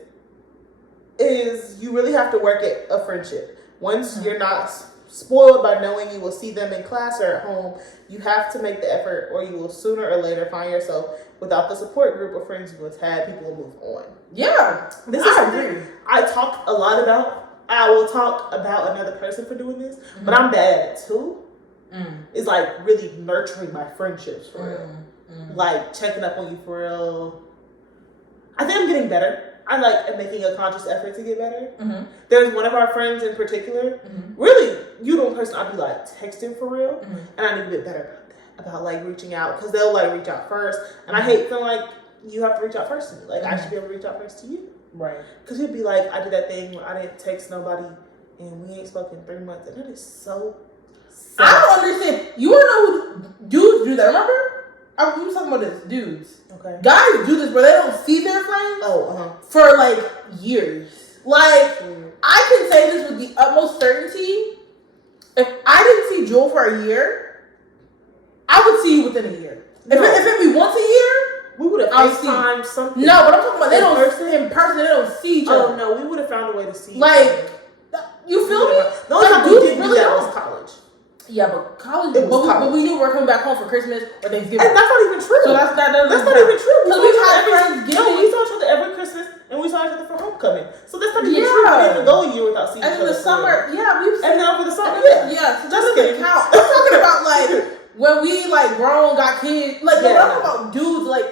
you really have to work at a friendship. Once you're not spoiled by knowing you will see them in class or at home, you have to make the effort, or you will sooner or later find yourself without the support group of friends you once had. People will move on. Yeah, this is something I talk a lot about. I will talk about another person for doing this, but I'm bad at it too. It's like really nurturing my friendships for real. Like checking up on you for real. I think I'm getting better. I am making a conscious effort to get better. There's one of our friends in particular. Really, you the person I'd be like texting for real, and I need to get better about that. About like reaching out, because they'll like reach out first, and I hate feeling like you have to reach out first to me. Like I should be able to reach out first to you. Right. Because you'd be like, I did that thing where I didn't text nobody, and we ain't spoken in 3 months, and that is so sad. I don't understand. You wanna know who dudes do that? Remember? We were talking about this. Dudes. Okay. Guys do this where they don't see their friends for like years. Like, I can say this with the utmost certainty. If I didn't see Jewel for a year, I would see you within a year. If it be once a year, we would have FaceTimed something. No, but I'm talking about they don't in person. They don't see each other. Oh no, we would have found a way to see. Like, you feel me? The only time we didn't do that was college. Yeah, but college. But we knew we were coming back home for Christmas or Thanksgiving. And that's not even true. So that's not even true. So we had friends. We saw each other every Christmas, and we saw each other for homecoming. So that's not even true. We didn't go a year without seeing each other. And in the summer, and then over the summer, yeah. So that doesn't count. I'm talking about like when we like grown, got kids. Like I'm talking about dudes. Like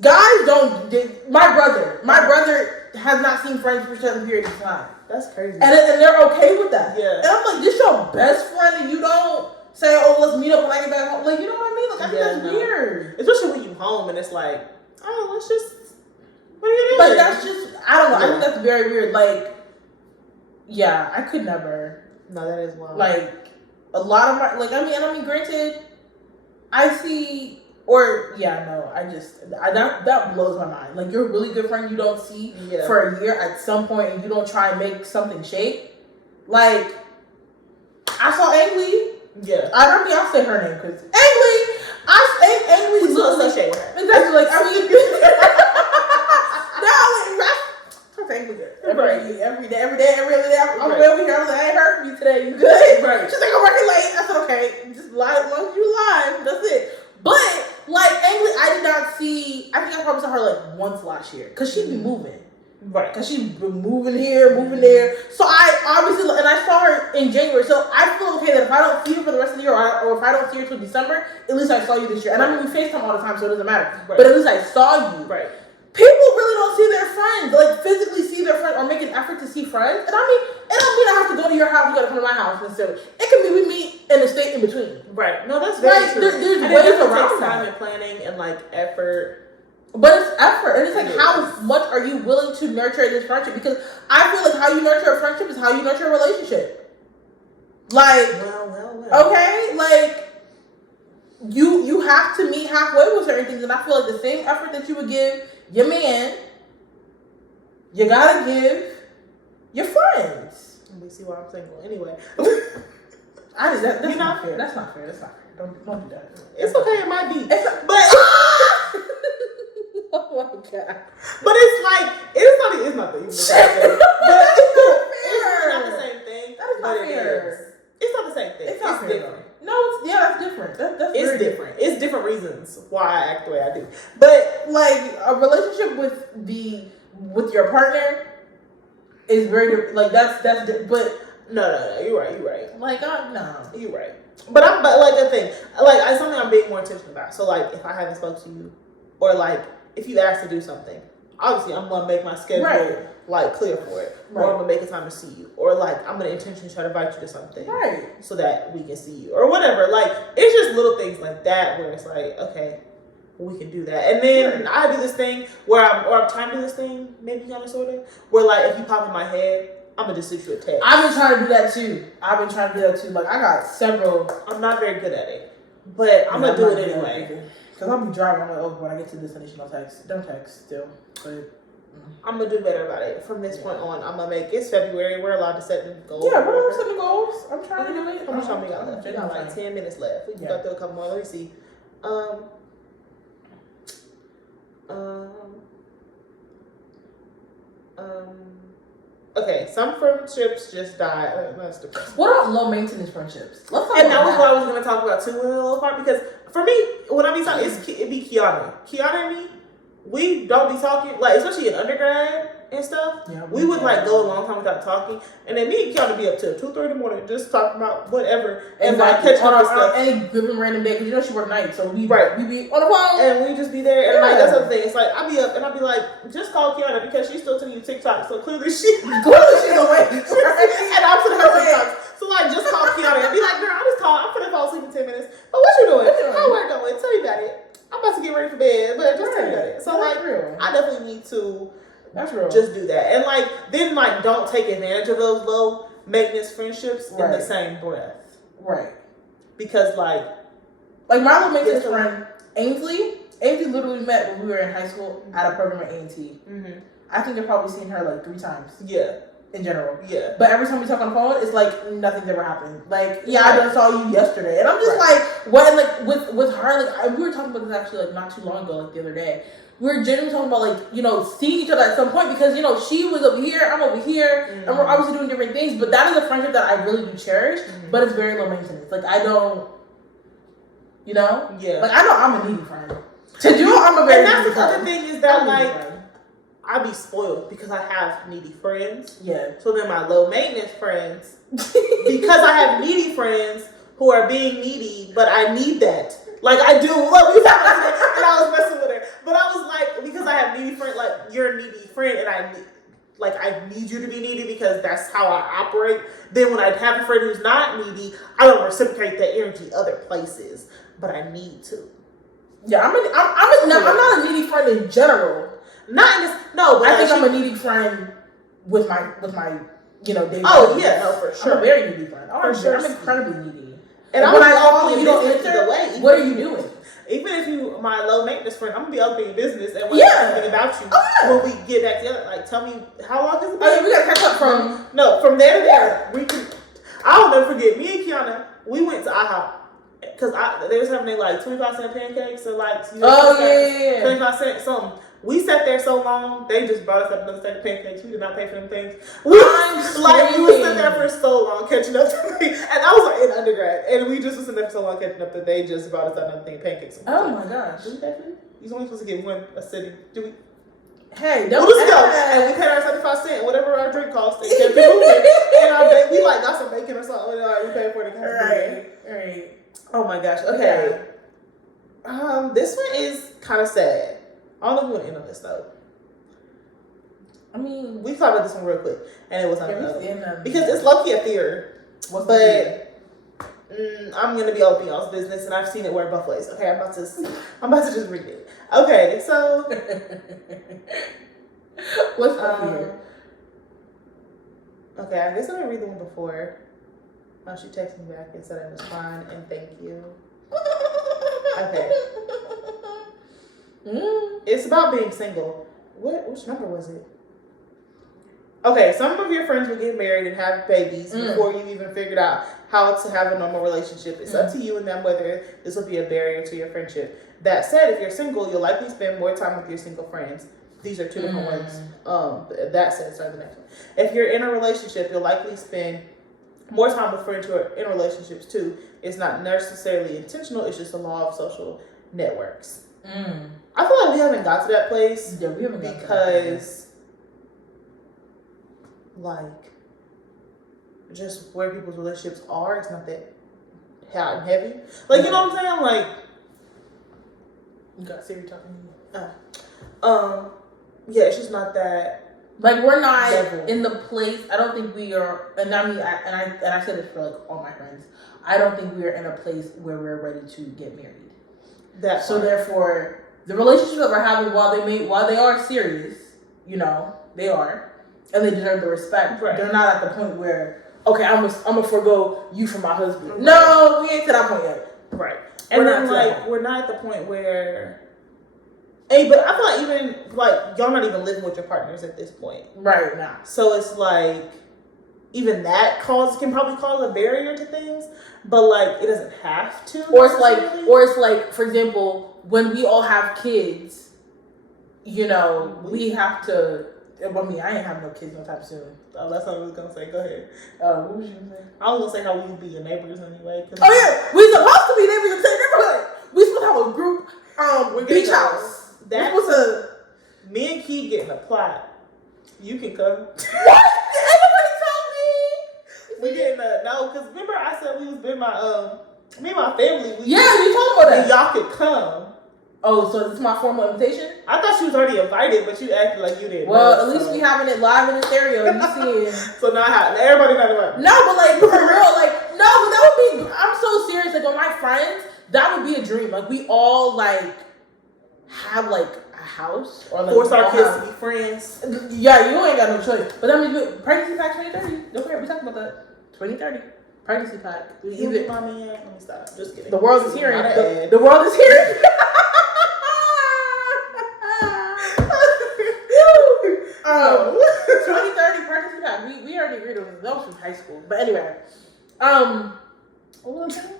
guys don't. My brother has not seen friends for a certain period of time. That's crazy. And they're okay with that. Yeah. And I'm like, this your best friend, and you don't say, oh, let's meet up when I get back home. Like, you know what I mean? Like, I think that's weird. Especially when you home and it's like, oh, let's just, what are you doing? Like, that's just, I don't know. I think that's very weird. Like, yeah, I could never. No, that is wild. Like, a lot of my, like, I mean, granted, I see, or, yeah, no, that blows my mind. Like, you're a really good friend you don't see for a year at some point, and you don't try and make something shake. Like, I saw Angly. Yeah. I mean, I'll say her name because Angly. We still associate with her. Exactly. Like, I mean, every day. I'm over here. I was like, I ain't heard from you today. You good? Right. She's like, I'm working late. I said, okay, just lie as long as you lie. That's it. But like Angly, I did not see. I think I probably saw her like once last year because she'd be moving. Right. Because she's been moving here, moving there. So I obviously, and I saw her in January. So I feel okay that if I don't see her for the rest of the year, or if I don't see her till December, at least I saw you this year. And I mean, we FaceTime all the time, so it doesn't matter. Right. But at least I saw you. Right. People really don't see their friends, like physically see their friends or make an effort to see friends. And I mean, it don't mean I have to go to your house, you gotta come to my house necessarily. It can be we meet in the state in between. Right. No, that's very true. There's ways around time and planning and like effort. But it's effort. And it's like, how much are you willing to nurture this friendship? Because I feel like how you nurture a friendship is how you nurture a relationship. Like, well. Okay, like you have to meet halfway with certain things, and I feel like the same effort that you would give your man, you gotta give your friends. Let me see why I'm single. Anyway, that's not fair. That's not fair. Don't do that. It's okay. It might be, but. Oh my god! But it's like it's not the same thing. But it's not the same thing. That is not fair. It's not the same thing. It's not fair. Different. No, that's different. It's different. It's different reasons why I act the way I do. But like a relationship with your partner is very different. Like that's but no, you're right. Like no, you're right. But like the thing, like it's something I'm being more intentional about. So like if I haven't spoke to you, or like if you ask to do something, obviously I'm gonna make my schedule like clear for it, or I'm gonna make a time to see you, or like I'm gonna intentionally try to invite you to something, so that we can see you, or whatever. Like it's just little things like that where it's like, okay, we can do that. And then I do this thing where I'm trying to do this thing, maybe kind of sort of, where like if you pop in my head, I'm gonna just shoot you a text. I've been trying to do that too. Like I got several. I'm not very good at it, but I'm gonna do it anyway. Because I'll be driving, I'm like, oh, when I get to the destination, I'll text. Don't text still. But I'm going to do better about it. From this point on, I'm going to make, it's February, we're allowed to set new goals. Yeah, we're setting goals. I'm trying to do it. How much time we got left? We got like 10 minutes left. We can go through a couple more. Let me see. Okay, some friendships just die. That's depressing. What about low maintenance friendships? Let's talk about that. Was what I was going to talk about too in a little part, because for me, when I be talking, it be Kiana. Kiana and me, we don't be talking, like, especially in undergrad and stuff. Yeah, we would like go a long time without talking, and then me and Kiana be up till 2:30 in the morning just talking about whatever and like catching up with stuff. Any given random day, because you know she work nights, so we be on the phone and we just be there. And like that's the thing. It's like I be up and I be like, just call Kiana because she's still sending you TikTok, so clearly she's awake. And I'm sending her TikToks. So like just call Kiana and be like, girl, I just called. I'm finna fall asleep in 10 minutes. But what you doing? How work going? Tell me about it. I'm about to get ready for bed, but just tell me about it. So like, I definitely need to. That's real. Just do that. And like then like don't take advantage of those low maintenance friendships in the same breath. Right. Because like my low maintenance friend Ainsley literally met when we were in high school at a program at A&T. Mm-hmm. I think I've probably seen her like 3 times. Yeah. In general. Yeah. But every time we talk on the phone, it's like nothing's ever happened. Like, yeah, I just saw you yesterday. And I'm just like, what? And like with her, like we were talking about this actually like not too long ago, like the other day. We were genuinely talking about like, you know, seeing each other at some point because, you know, she was over here, I'm over here, and we're obviously doing different things, but that is a friendship that I really do cherish, but it's very low maintenance. Like, I don't, you know? Yeah. Like, I know I'm a needy friend. To do, I'm a very needy friend. And that's the other thing is that, like, I be spoiled because I have needy friends. Yeah. So then my low maintenance friends, because I have needy friends who are being needy, but I need that. Like I do, like we talked about today, and I was messing with her. But I was like, because I have needy friend, like you're a needy friend, and I need you to be needy because that's how I operate. Then when I have a friend who's not needy, I don't reciprocate that energy other places, but I need to. Yeah, I'm not a needy friend in general. Not in this, no, but I think I'm a needy friend with my you know daily. Oh yeah, no, for sure. I'm a very needy friend. Oh, I'm incredibly needy. And when I call you, you don't answer. What are you doing? Even if you my low maintenance friend, I'm gonna be up in your business and when I'm thinking about you when we get back together. Like, tell me how long has it been? We gotta catch up from there to there. We can. I'll never forget. Me and Kiana, we went to IHOP because they was having like 25-cent pancakes or like 25-cent something. We sat there so long, they just brought us up another stack of pancakes. We did not pay for them things. We would sit there for so long catching up to me. And I was like in undergrad. And we just was sitting there for so long catching up that they just brought us another thing of pancakes. Oh my gosh. Did we pay for it? You're only supposed to get one a sitting. Do we? Hey, don't we'll just go. And we paid our 75-cent, whatever our drink cost, and kept it moving. And we like got some bacon or something. And we paid for it. Right. Oh my gosh. Okay. This one is kind of sad. I don't know if we want to end on this though. I mean, we talked about this one real quick, and it was because it's low key a fear. But I'm gonna be all in y'all's business, and I've seen it work both ways. Okay, I'm about to just read it. Okay, so what's the fear? Okay, I guess I'm gonna read the one before. She texted me back and said it was fine and thank you. Okay. It's about being single. Which number was it? Okay, some of your friends will get married and have babies before you even figured out how to have a normal relationship. It's up to you and them whether this will be a barrier to your friendship. That said, if you're single, you'll likely spend more time with your single friends. These are 2 different ones. That said, start the next one. If you're in a relationship, you'll likely spend more time with friends who are in relationships too. It's not necessarily intentional. It's just a law of social networks. I feel like we haven't got to that place. Yeah, we haven't got because, like, just where people's relationships are, it's not that hot and heavy. Like, you know what I'm saying? Like, you got Siri talking to me. Yeah, it's just not that. Like, we're not in the place. I don't think we are. And I mean, I said it for like all my friends. I don't think we are in a place where we're ready to get married. Therefore, the relationships that we're having, while they are serious, you know, they are, and they deserve the respect. Right. They're not at the point where, okay, I'm gonna forgo you for my husband. Right. No, we ain't to that point yet. Right. And we're not at the point where. Hey, but I feel like even like y'all not even living with your partners at this point. Right now. So it's like even that can probably cause a barrier to things, but like it doesn't have to. Or it's like, for example, when we all have kids, you know, we have to I mean, I ain't having no kids no time soon. Oh, that's what I was gonna say. Go ahead. What was you gonna say? I was gonna say how we would be your neighbors anyway. Oh yeah, we supposed to be neighbors in the same neighborhood. We supposed to have a group beach house. That was a me and Key getting a plot. You can come. What? Everybody told me. We getting no, because remember I said we was been me and my family. You told me about that. Y'all could come. Oh, so this is my formal invitation? I thought she was already invited, but you acted like you didn't. Well, at least we having it live in the stereo. You see. So now everybody not invited. No, but like for real, like no, but that would be. I'm so serious. Like with my friends, that would be a dream. Like we all like have like a house or like force our kids to be friends. Yeah, you ain't got no choice. But that means pregnancy pack 2030. Don't forget, we talking about that 2030 pregnancy pack. Either my man. Let me stop. Just kidding. The world is hearing. The world is hearing. 2030 pregnancy pack. We already agreed on this. That was from high school. But anyway, what was I saying?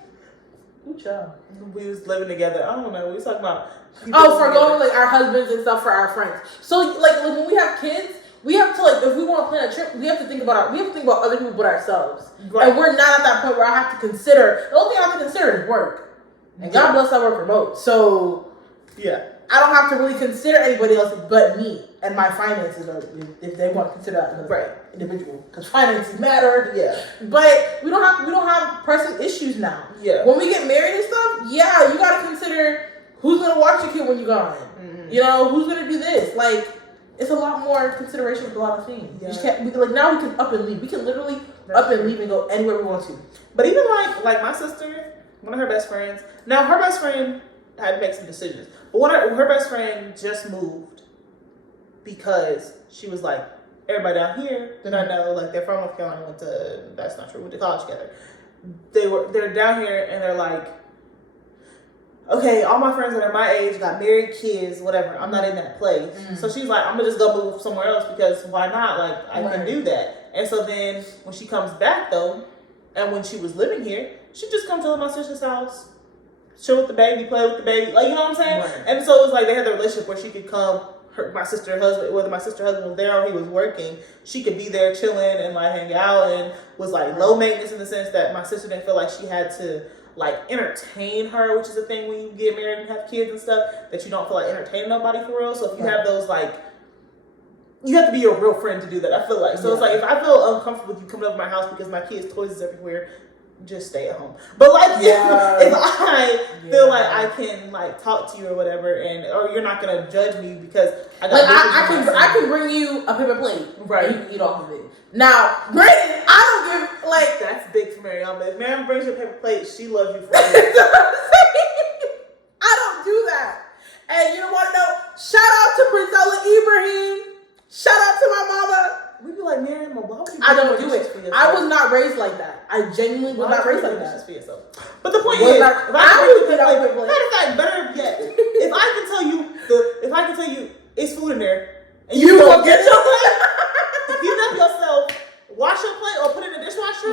Good job. We was living together. I don't know. We was talking about. For going like our husbands and stuff for our friends. So like when we have kids, we have to like if we want to plan a trip, we have to think about other people but ourselves. Right. And we're not at that point where I have to consider. The only thing I have to consider is work. And God bless I work remote. So yeah. I don't have to really consider anybody else but me and my finances, or if they want to consider that another individual, because finances matter. Yeah. But we don't have pressing issues now. Yeah. When we get married and stuff, yeah, you got to consider who's gonna watch your kid when you're gone. Mm-hmm. You know, who's gonna do this? Like, it's a lot more consideration with a lot of things. Yeah. You just can't. Now we can up and leave. We can literally up and leave and go anywhere we want to. But even like my sister, one of her best friends. Now her best friend had to make some decisions. But her best friend just moved because she was like, everybody down here that I know, like they're from North Carolina, that's not true, went to college together. They're down here and they're like, okay, all my friends that are my age got married, kids, whatever. I'm not in that place. Mm-hmm. So she's like, I'm gonna just go move somewhere else because why not? Like I can do that. And so then when she comes back though, and when she was living here, she just come to my sister's house, chill with the baby, play with the baby, like you know what I'm saying? Right. And so it was like they had the relationship where she could come. Whether my sister husband was there or he was working, she could be there chilling and like hang out, and was like low maintenance in the sense that my sister didn't feel like she had to like entertain her, which is a thing when you get married and have kids and stuff, that you don't feel like entertaining nobody for real. So if you have those like, you have to be your real friend to do that, I feel like. So it's like if I feel uncomfortable with you coming over my house because my kids' toys is everywhere, just stay at home. But like if I feel like I can like talk to you or whatever, or you're not gonna judge me because I got I can bring you a paper plate, right? And you can eat off of it. Now, granted, I don't give like that's big for Mariam. If Mariam brings you a paper plate, she loves you for it. I don't do that. And you don't want to know? Shout out to Princella Ibrahim. Shout out to my mama. We be like, Mariam, why would you? I don't do it. I was not raised like that. I genuinely was not raised like that. For yourself. But the point is, matter of fact, better yet, if I can tell you it's food in there, and you go get your plate, heat up yourself, wash your plate, or put it in the dishwasher.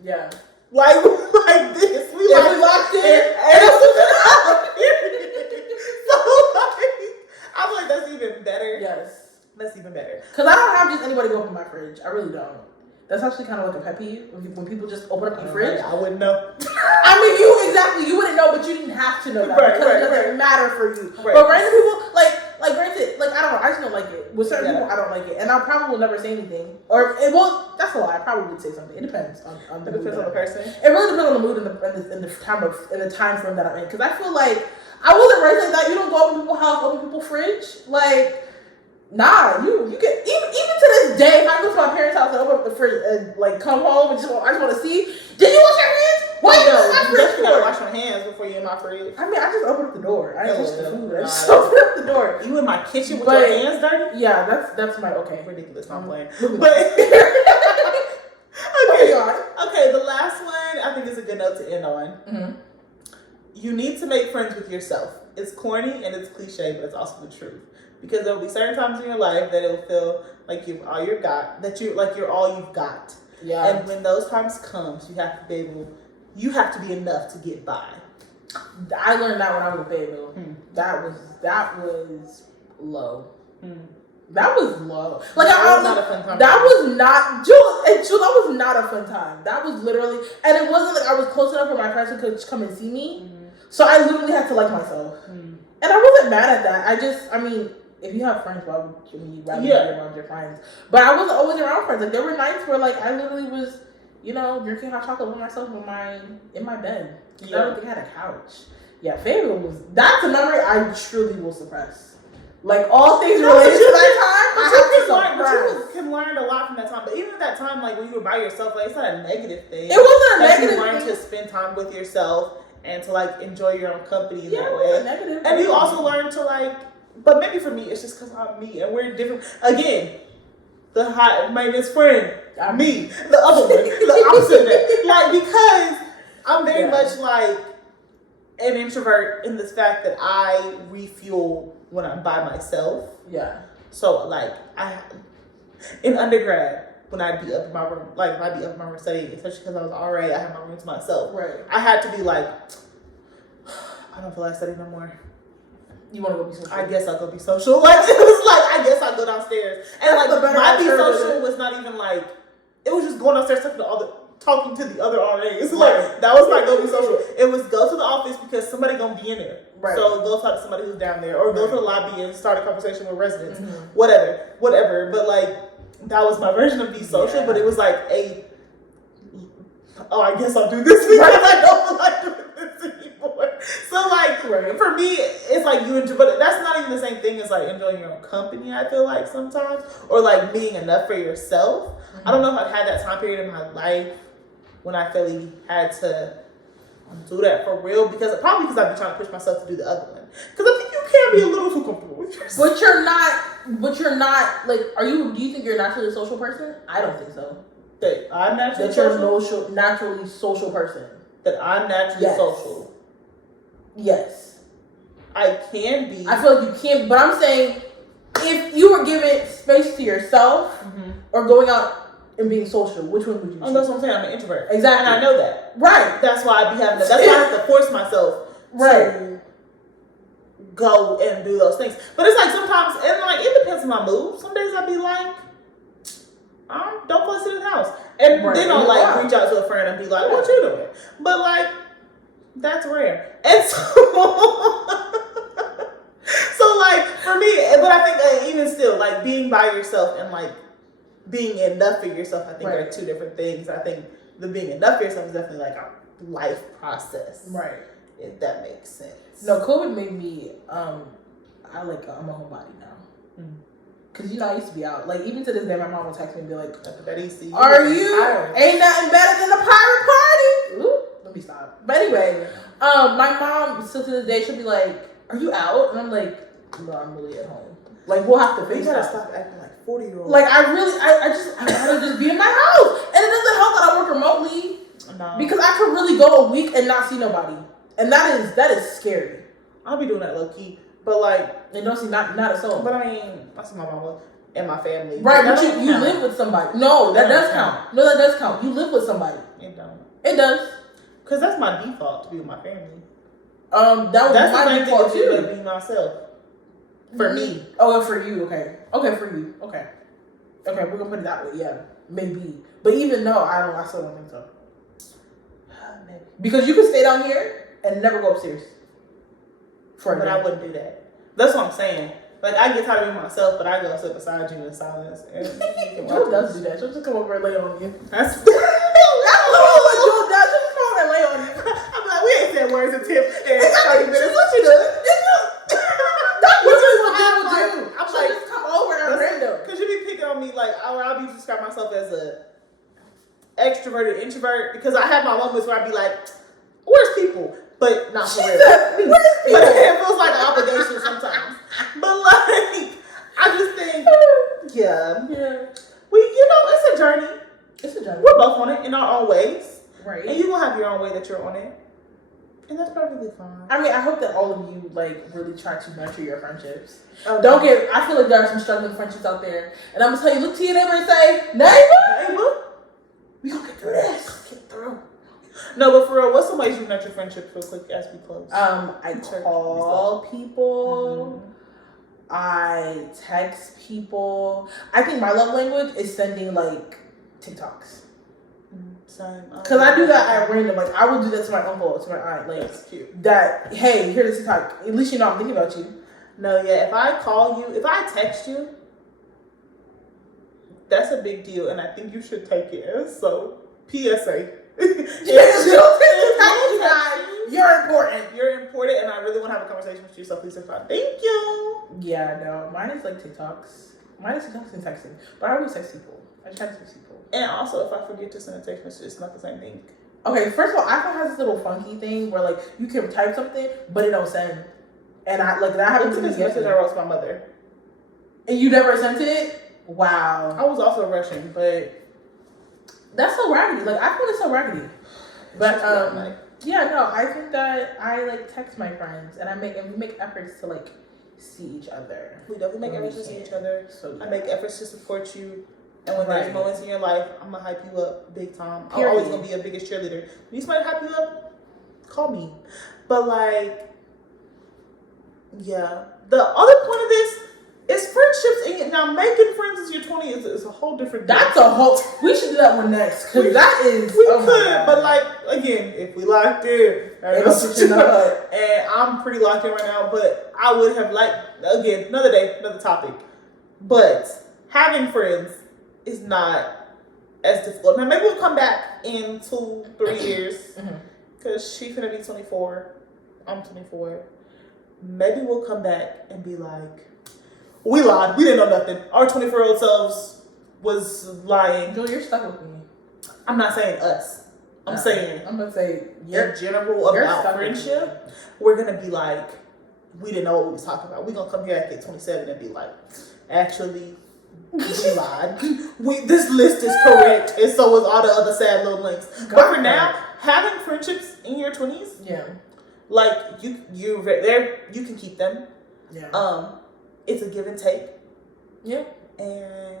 Yeah. Like this, we locked in. So I feel like that's even better. Yes. That's even better. Because I don't have just anybody go open my fridge. I really don't. That's actually kind of like a pet peeve when people just open up your fridge. I wouldn't know. I mean, you wouldn't know, but you didn't have to know that because it doesn't matter for you. Right. But random people, granted, I don't know, I just don't like it. With certain people, I don't like it, and I probably will never say anything. That's a lie. I probably would say something. It depends on the mood. It depends on the person. It really depends on the mood and the time frame that I'm in. Because I feel like I wasn't raised like that. You don't go open people's house, open people's fridge, like. Nah, you can even to this day. If I go to my parents' house and open up the fridge and come home and I just want to see. Did you wash your hands? Why you in my fridge? You gotta wash your hands before you're in my fridge. I mean, I just open up the door. I didn't touch the food. I just open up the door. You in my kitchen with your hands dirty? Yeah, that's my ridiculous. I'm playing. But okay, the last one I think is a good note to end on. Mm-hmm. You need to make friends with yourself. It's corny and it's cliche, but it's also the truth. Because there will be certain times in your life that it'll feel like you're all you've got, you're all you've got. Yeah. And when those times comes, you have to be enough to get by. I learned that when I was with Fayetteville. That was low. That was low. Like that was not a fun time. That was not Jules. That was not a fun time. That was literally, and it wasn't like I was close enough for my friends who could come and see me. Mm-hmm. So I literally had to like myself, and I wasn't mad at that. I mean, if you have friends, why would you rather be around your friends? But I wasn't always around friends. Like there were nights where like I literally was, drinking hot chocolate with myself in my bed. Yeah. I don't think I had a couch. Yeah, favorite that's a memory I truly will suppress. Like all things related to that time, but you can learn a lot from that time. But even at that time, like when you were by yourself, like it's not a negative thing. It wasn't a negative thing. You learn to spend time with yourself and to like enjoy your own company in that way. Negative. And you also learn to like, but maybe for me, it's just because I'm me and we're different. Again, the high maintenance friend, me, the other one, the opposite of that. Like because I'm very much like an introvert in the fact that I refuel when I'm by myself. Yeah. So like in undergrad, when I'd be up in my room, like I'd be up in my room studying, especially because I was RA, I had my room to myself. Right. I had to be like, I don't feel like studying no more. You want to go be social? I guess I'll go be social. Like it was like I guess I'll go downstairs. And like my be social was not even like it was just going downstairs talking to the other RAs. Like that was my go be social. It was go to the office because somebody gonna be in there. Right. So go talk to somebody who's down there, or go to the lobby and start a conversation with residents. Mm-hmm. Whatever. But like that was my version of be social. Yeah. But it was like I guess I'll do this because I don't feel like doing this anymore. So like for me, it's like you enjoy, but that's not even the same thing as like enjoying your own company. I feel like sometimes, or like being enough for yourself. Mm-hmm. I don't know if I've had that time period in my life when I really had to do that for real, because I've been trying to push myself to do the other one. Because I think you can be a little too comfortable with yourself. But you're not like. Do you think you're naturally a social person? I don't think so. That I'm naturally social. Naturally social person. That I'm naturally social. Yes. I can be. I feel like you can, but I'm saying if you were given space to yourself or going out and being social, which one would you choose? Oh, that's what I'm saying. I'm an introvert. Exactly. And I know that. Right. That's why I be having that. That's why I have to force myself to go and do those things. But it's like sometimes, and like it depends on my mood. Some days I'll be like, don't play sit in the house. And then I'll like reach out to a friend and be like, what you doing? But like, that's rare. And so like for me, but I think even still, like being by yourself and like being enough for yourself, I think are two different things. I think the being enough for yourself is definitely like a life process. Right. If that makes sense. No, COVID made me, I'm a homebody now. Cause I used to be out. Like even to this day, my mom will text me and be like, "Are you? Ain't nothing better than a pirate party." Ooh, let me stop. But anyway, my mom still to this day she'll be like, "Are you out?" And I'm like, "No, I'm really at home." Like we'll have to FaceTime. You gotta stop acting like 40-year-old. Like I rather just be in my house, and it doesn't help that I work remotely. No. Because I could really go a week and not see nobody, and that is scary. I'll be doing that low key. But like, and don't see not a soul. But I mean, I see my mama and my family. Right, but you live with somebody. No, that does count. No, that does count. You live with somebody. It don't. It does. Cause that's my default to be with my family. That's my default too. To be myself. For me. Oh, for you. Okay. Okay, for you. Okay. Okay, we're gonna put it that way. Yeah, maybe. But even though I still don't think so. Maybe. Because you could stay down here and never go upstairs. But I wouldn't do that. That's what I'm saying. Like, I get tired of being myself, but I go sit beside you in silence. And Joe does do that. She'll just come over and lay on you. That's literally what Joe does. She'll just come over and lay on you. I'm like, we ain't said words of tip in 30 minutes. What you doing? That's literally what Joe will do. I'm like, just come over and random. Because you be picking on me, like, I'll be describing myself as a extroverted introvert. Because I have my moments where I be like, where's people? But not for real. But it feels like an obligation sometimes. But like, I just think, yeah. It's a journey. It's a journey. We're both on it in our own ways. Right. And you're going to have your own way that you're on it. And that's perfectly fine. I mean, I hope that all of you, like, really try to nurture your friendships. Okay. I feel like there are some struggling friendships out there. And I'm going to tell you, look to your neighbor and say, neighbor, we going to get through this. Get through. No, but for real, what's some ways you nurture friendships real quick as we close? I call people. I text people. I think my love language is sending like TikToks. Because I do that at random. Like, I would do that to my uncle, to my aunt. Like, that's cute. That, hey, here's a TikTok. At least you know I'm thinking about you. No, yeah. If I call you, if I text you, that's a big deal, and I think you should take it as so. PSA. You're important. You're important, and I really want to have a conversation with you, so please respond. Thank you. Yeah, no. Mine is like TikToks. Mine is TikToks and texting. But I always text people. I try to text people. And also, if I forget to send a text message, it's not the same thing. Okay, first of all, iPhone has this little funky thing where, like, you can type something, but it don't send. And I, like, that happened to me yesterday. I wrote to my mother. And you never sent it? Wow. I was also rushing, but... That's so raggedy. Like, iPhone is so raggedy. But, yeah, no, I think that I, like, text my friends, and we make efforts to, like, see each other. We definitely make efforts to see each other. So, yeah. I make efforts to support you. And when there's moments in your life, I'm going to hype you up big time. I'm always going to be your biggest cheerleader. When you somebody hype you up, call me. But, like, yeah. The other point of this is friendships. And now, making friends as your 20s is a whole different thing. That's a whole... We should do that one next. Because that is... We could. But, like, again, if we locked in... And I'm pretty locked in right now. But I would have liked... Again, another day, another topic. But having friends... is not as difficult. Now maybe we'll come back in 2-3 years because she's gonna be 24. I'm 24. Maybe we'll come back and be like, we lied. We didn't know nothing. Our 24-year-old selves was lying. Joel, you're stuck with me. I'm not saying us. I'm saying I'm gonna say in general about friendship. We're gonna be like, we didn't know what we was talking about. We're gonna come here at 27 and be like, actually. We lied. This list is correct, and so is all the other sad little links. But for now, having friendships in your 20s, like you can keep them. Yeah. It's a give and take. Yeah. And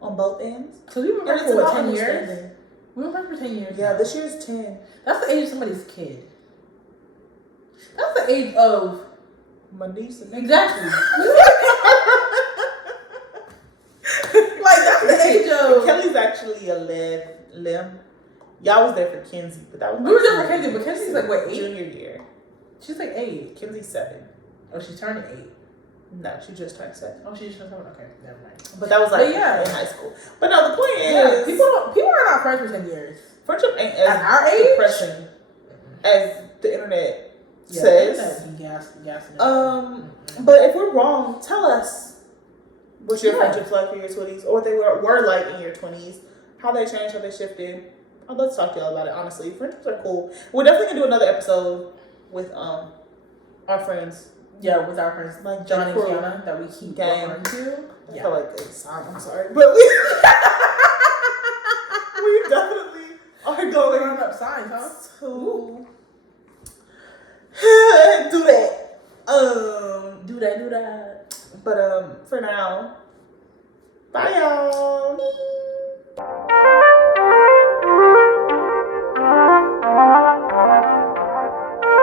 on both ends. So we were married for 10 years. We were married for 10 years. Yeah, this year's 10. That's the age of somebody's kid. That's the age of my niece. Exactly. That's the age of... Kelly's actually a limb. Y'all was there for Kenzie, but that was... We were there for Kenzie, but Kenzie's like, what, 8? Junior year. She's like 8. Kenzie's 7. Oh, she's turning 8. No, she just turned 7. Oh, she just turned 7? Okay, never mind. But that was like in high school. But no, the point is... People are not friends for 10 years. Friendship ain't as our age? depressing as the internet says. But if we're wrong, tell us. What's your friendships like in your 20s? Or what they were like in your 20s? How they changed, how they shifted. I'd love to talk to y'all about it, honestly. Friendships are cool. We're definitely going to do another episode with our friends. Yeah, with our friends. Like John and Kiana that we keep referring to. I feel like I'm sorry. But we definitely are going up signs, huh? To do that. Do that. But for now,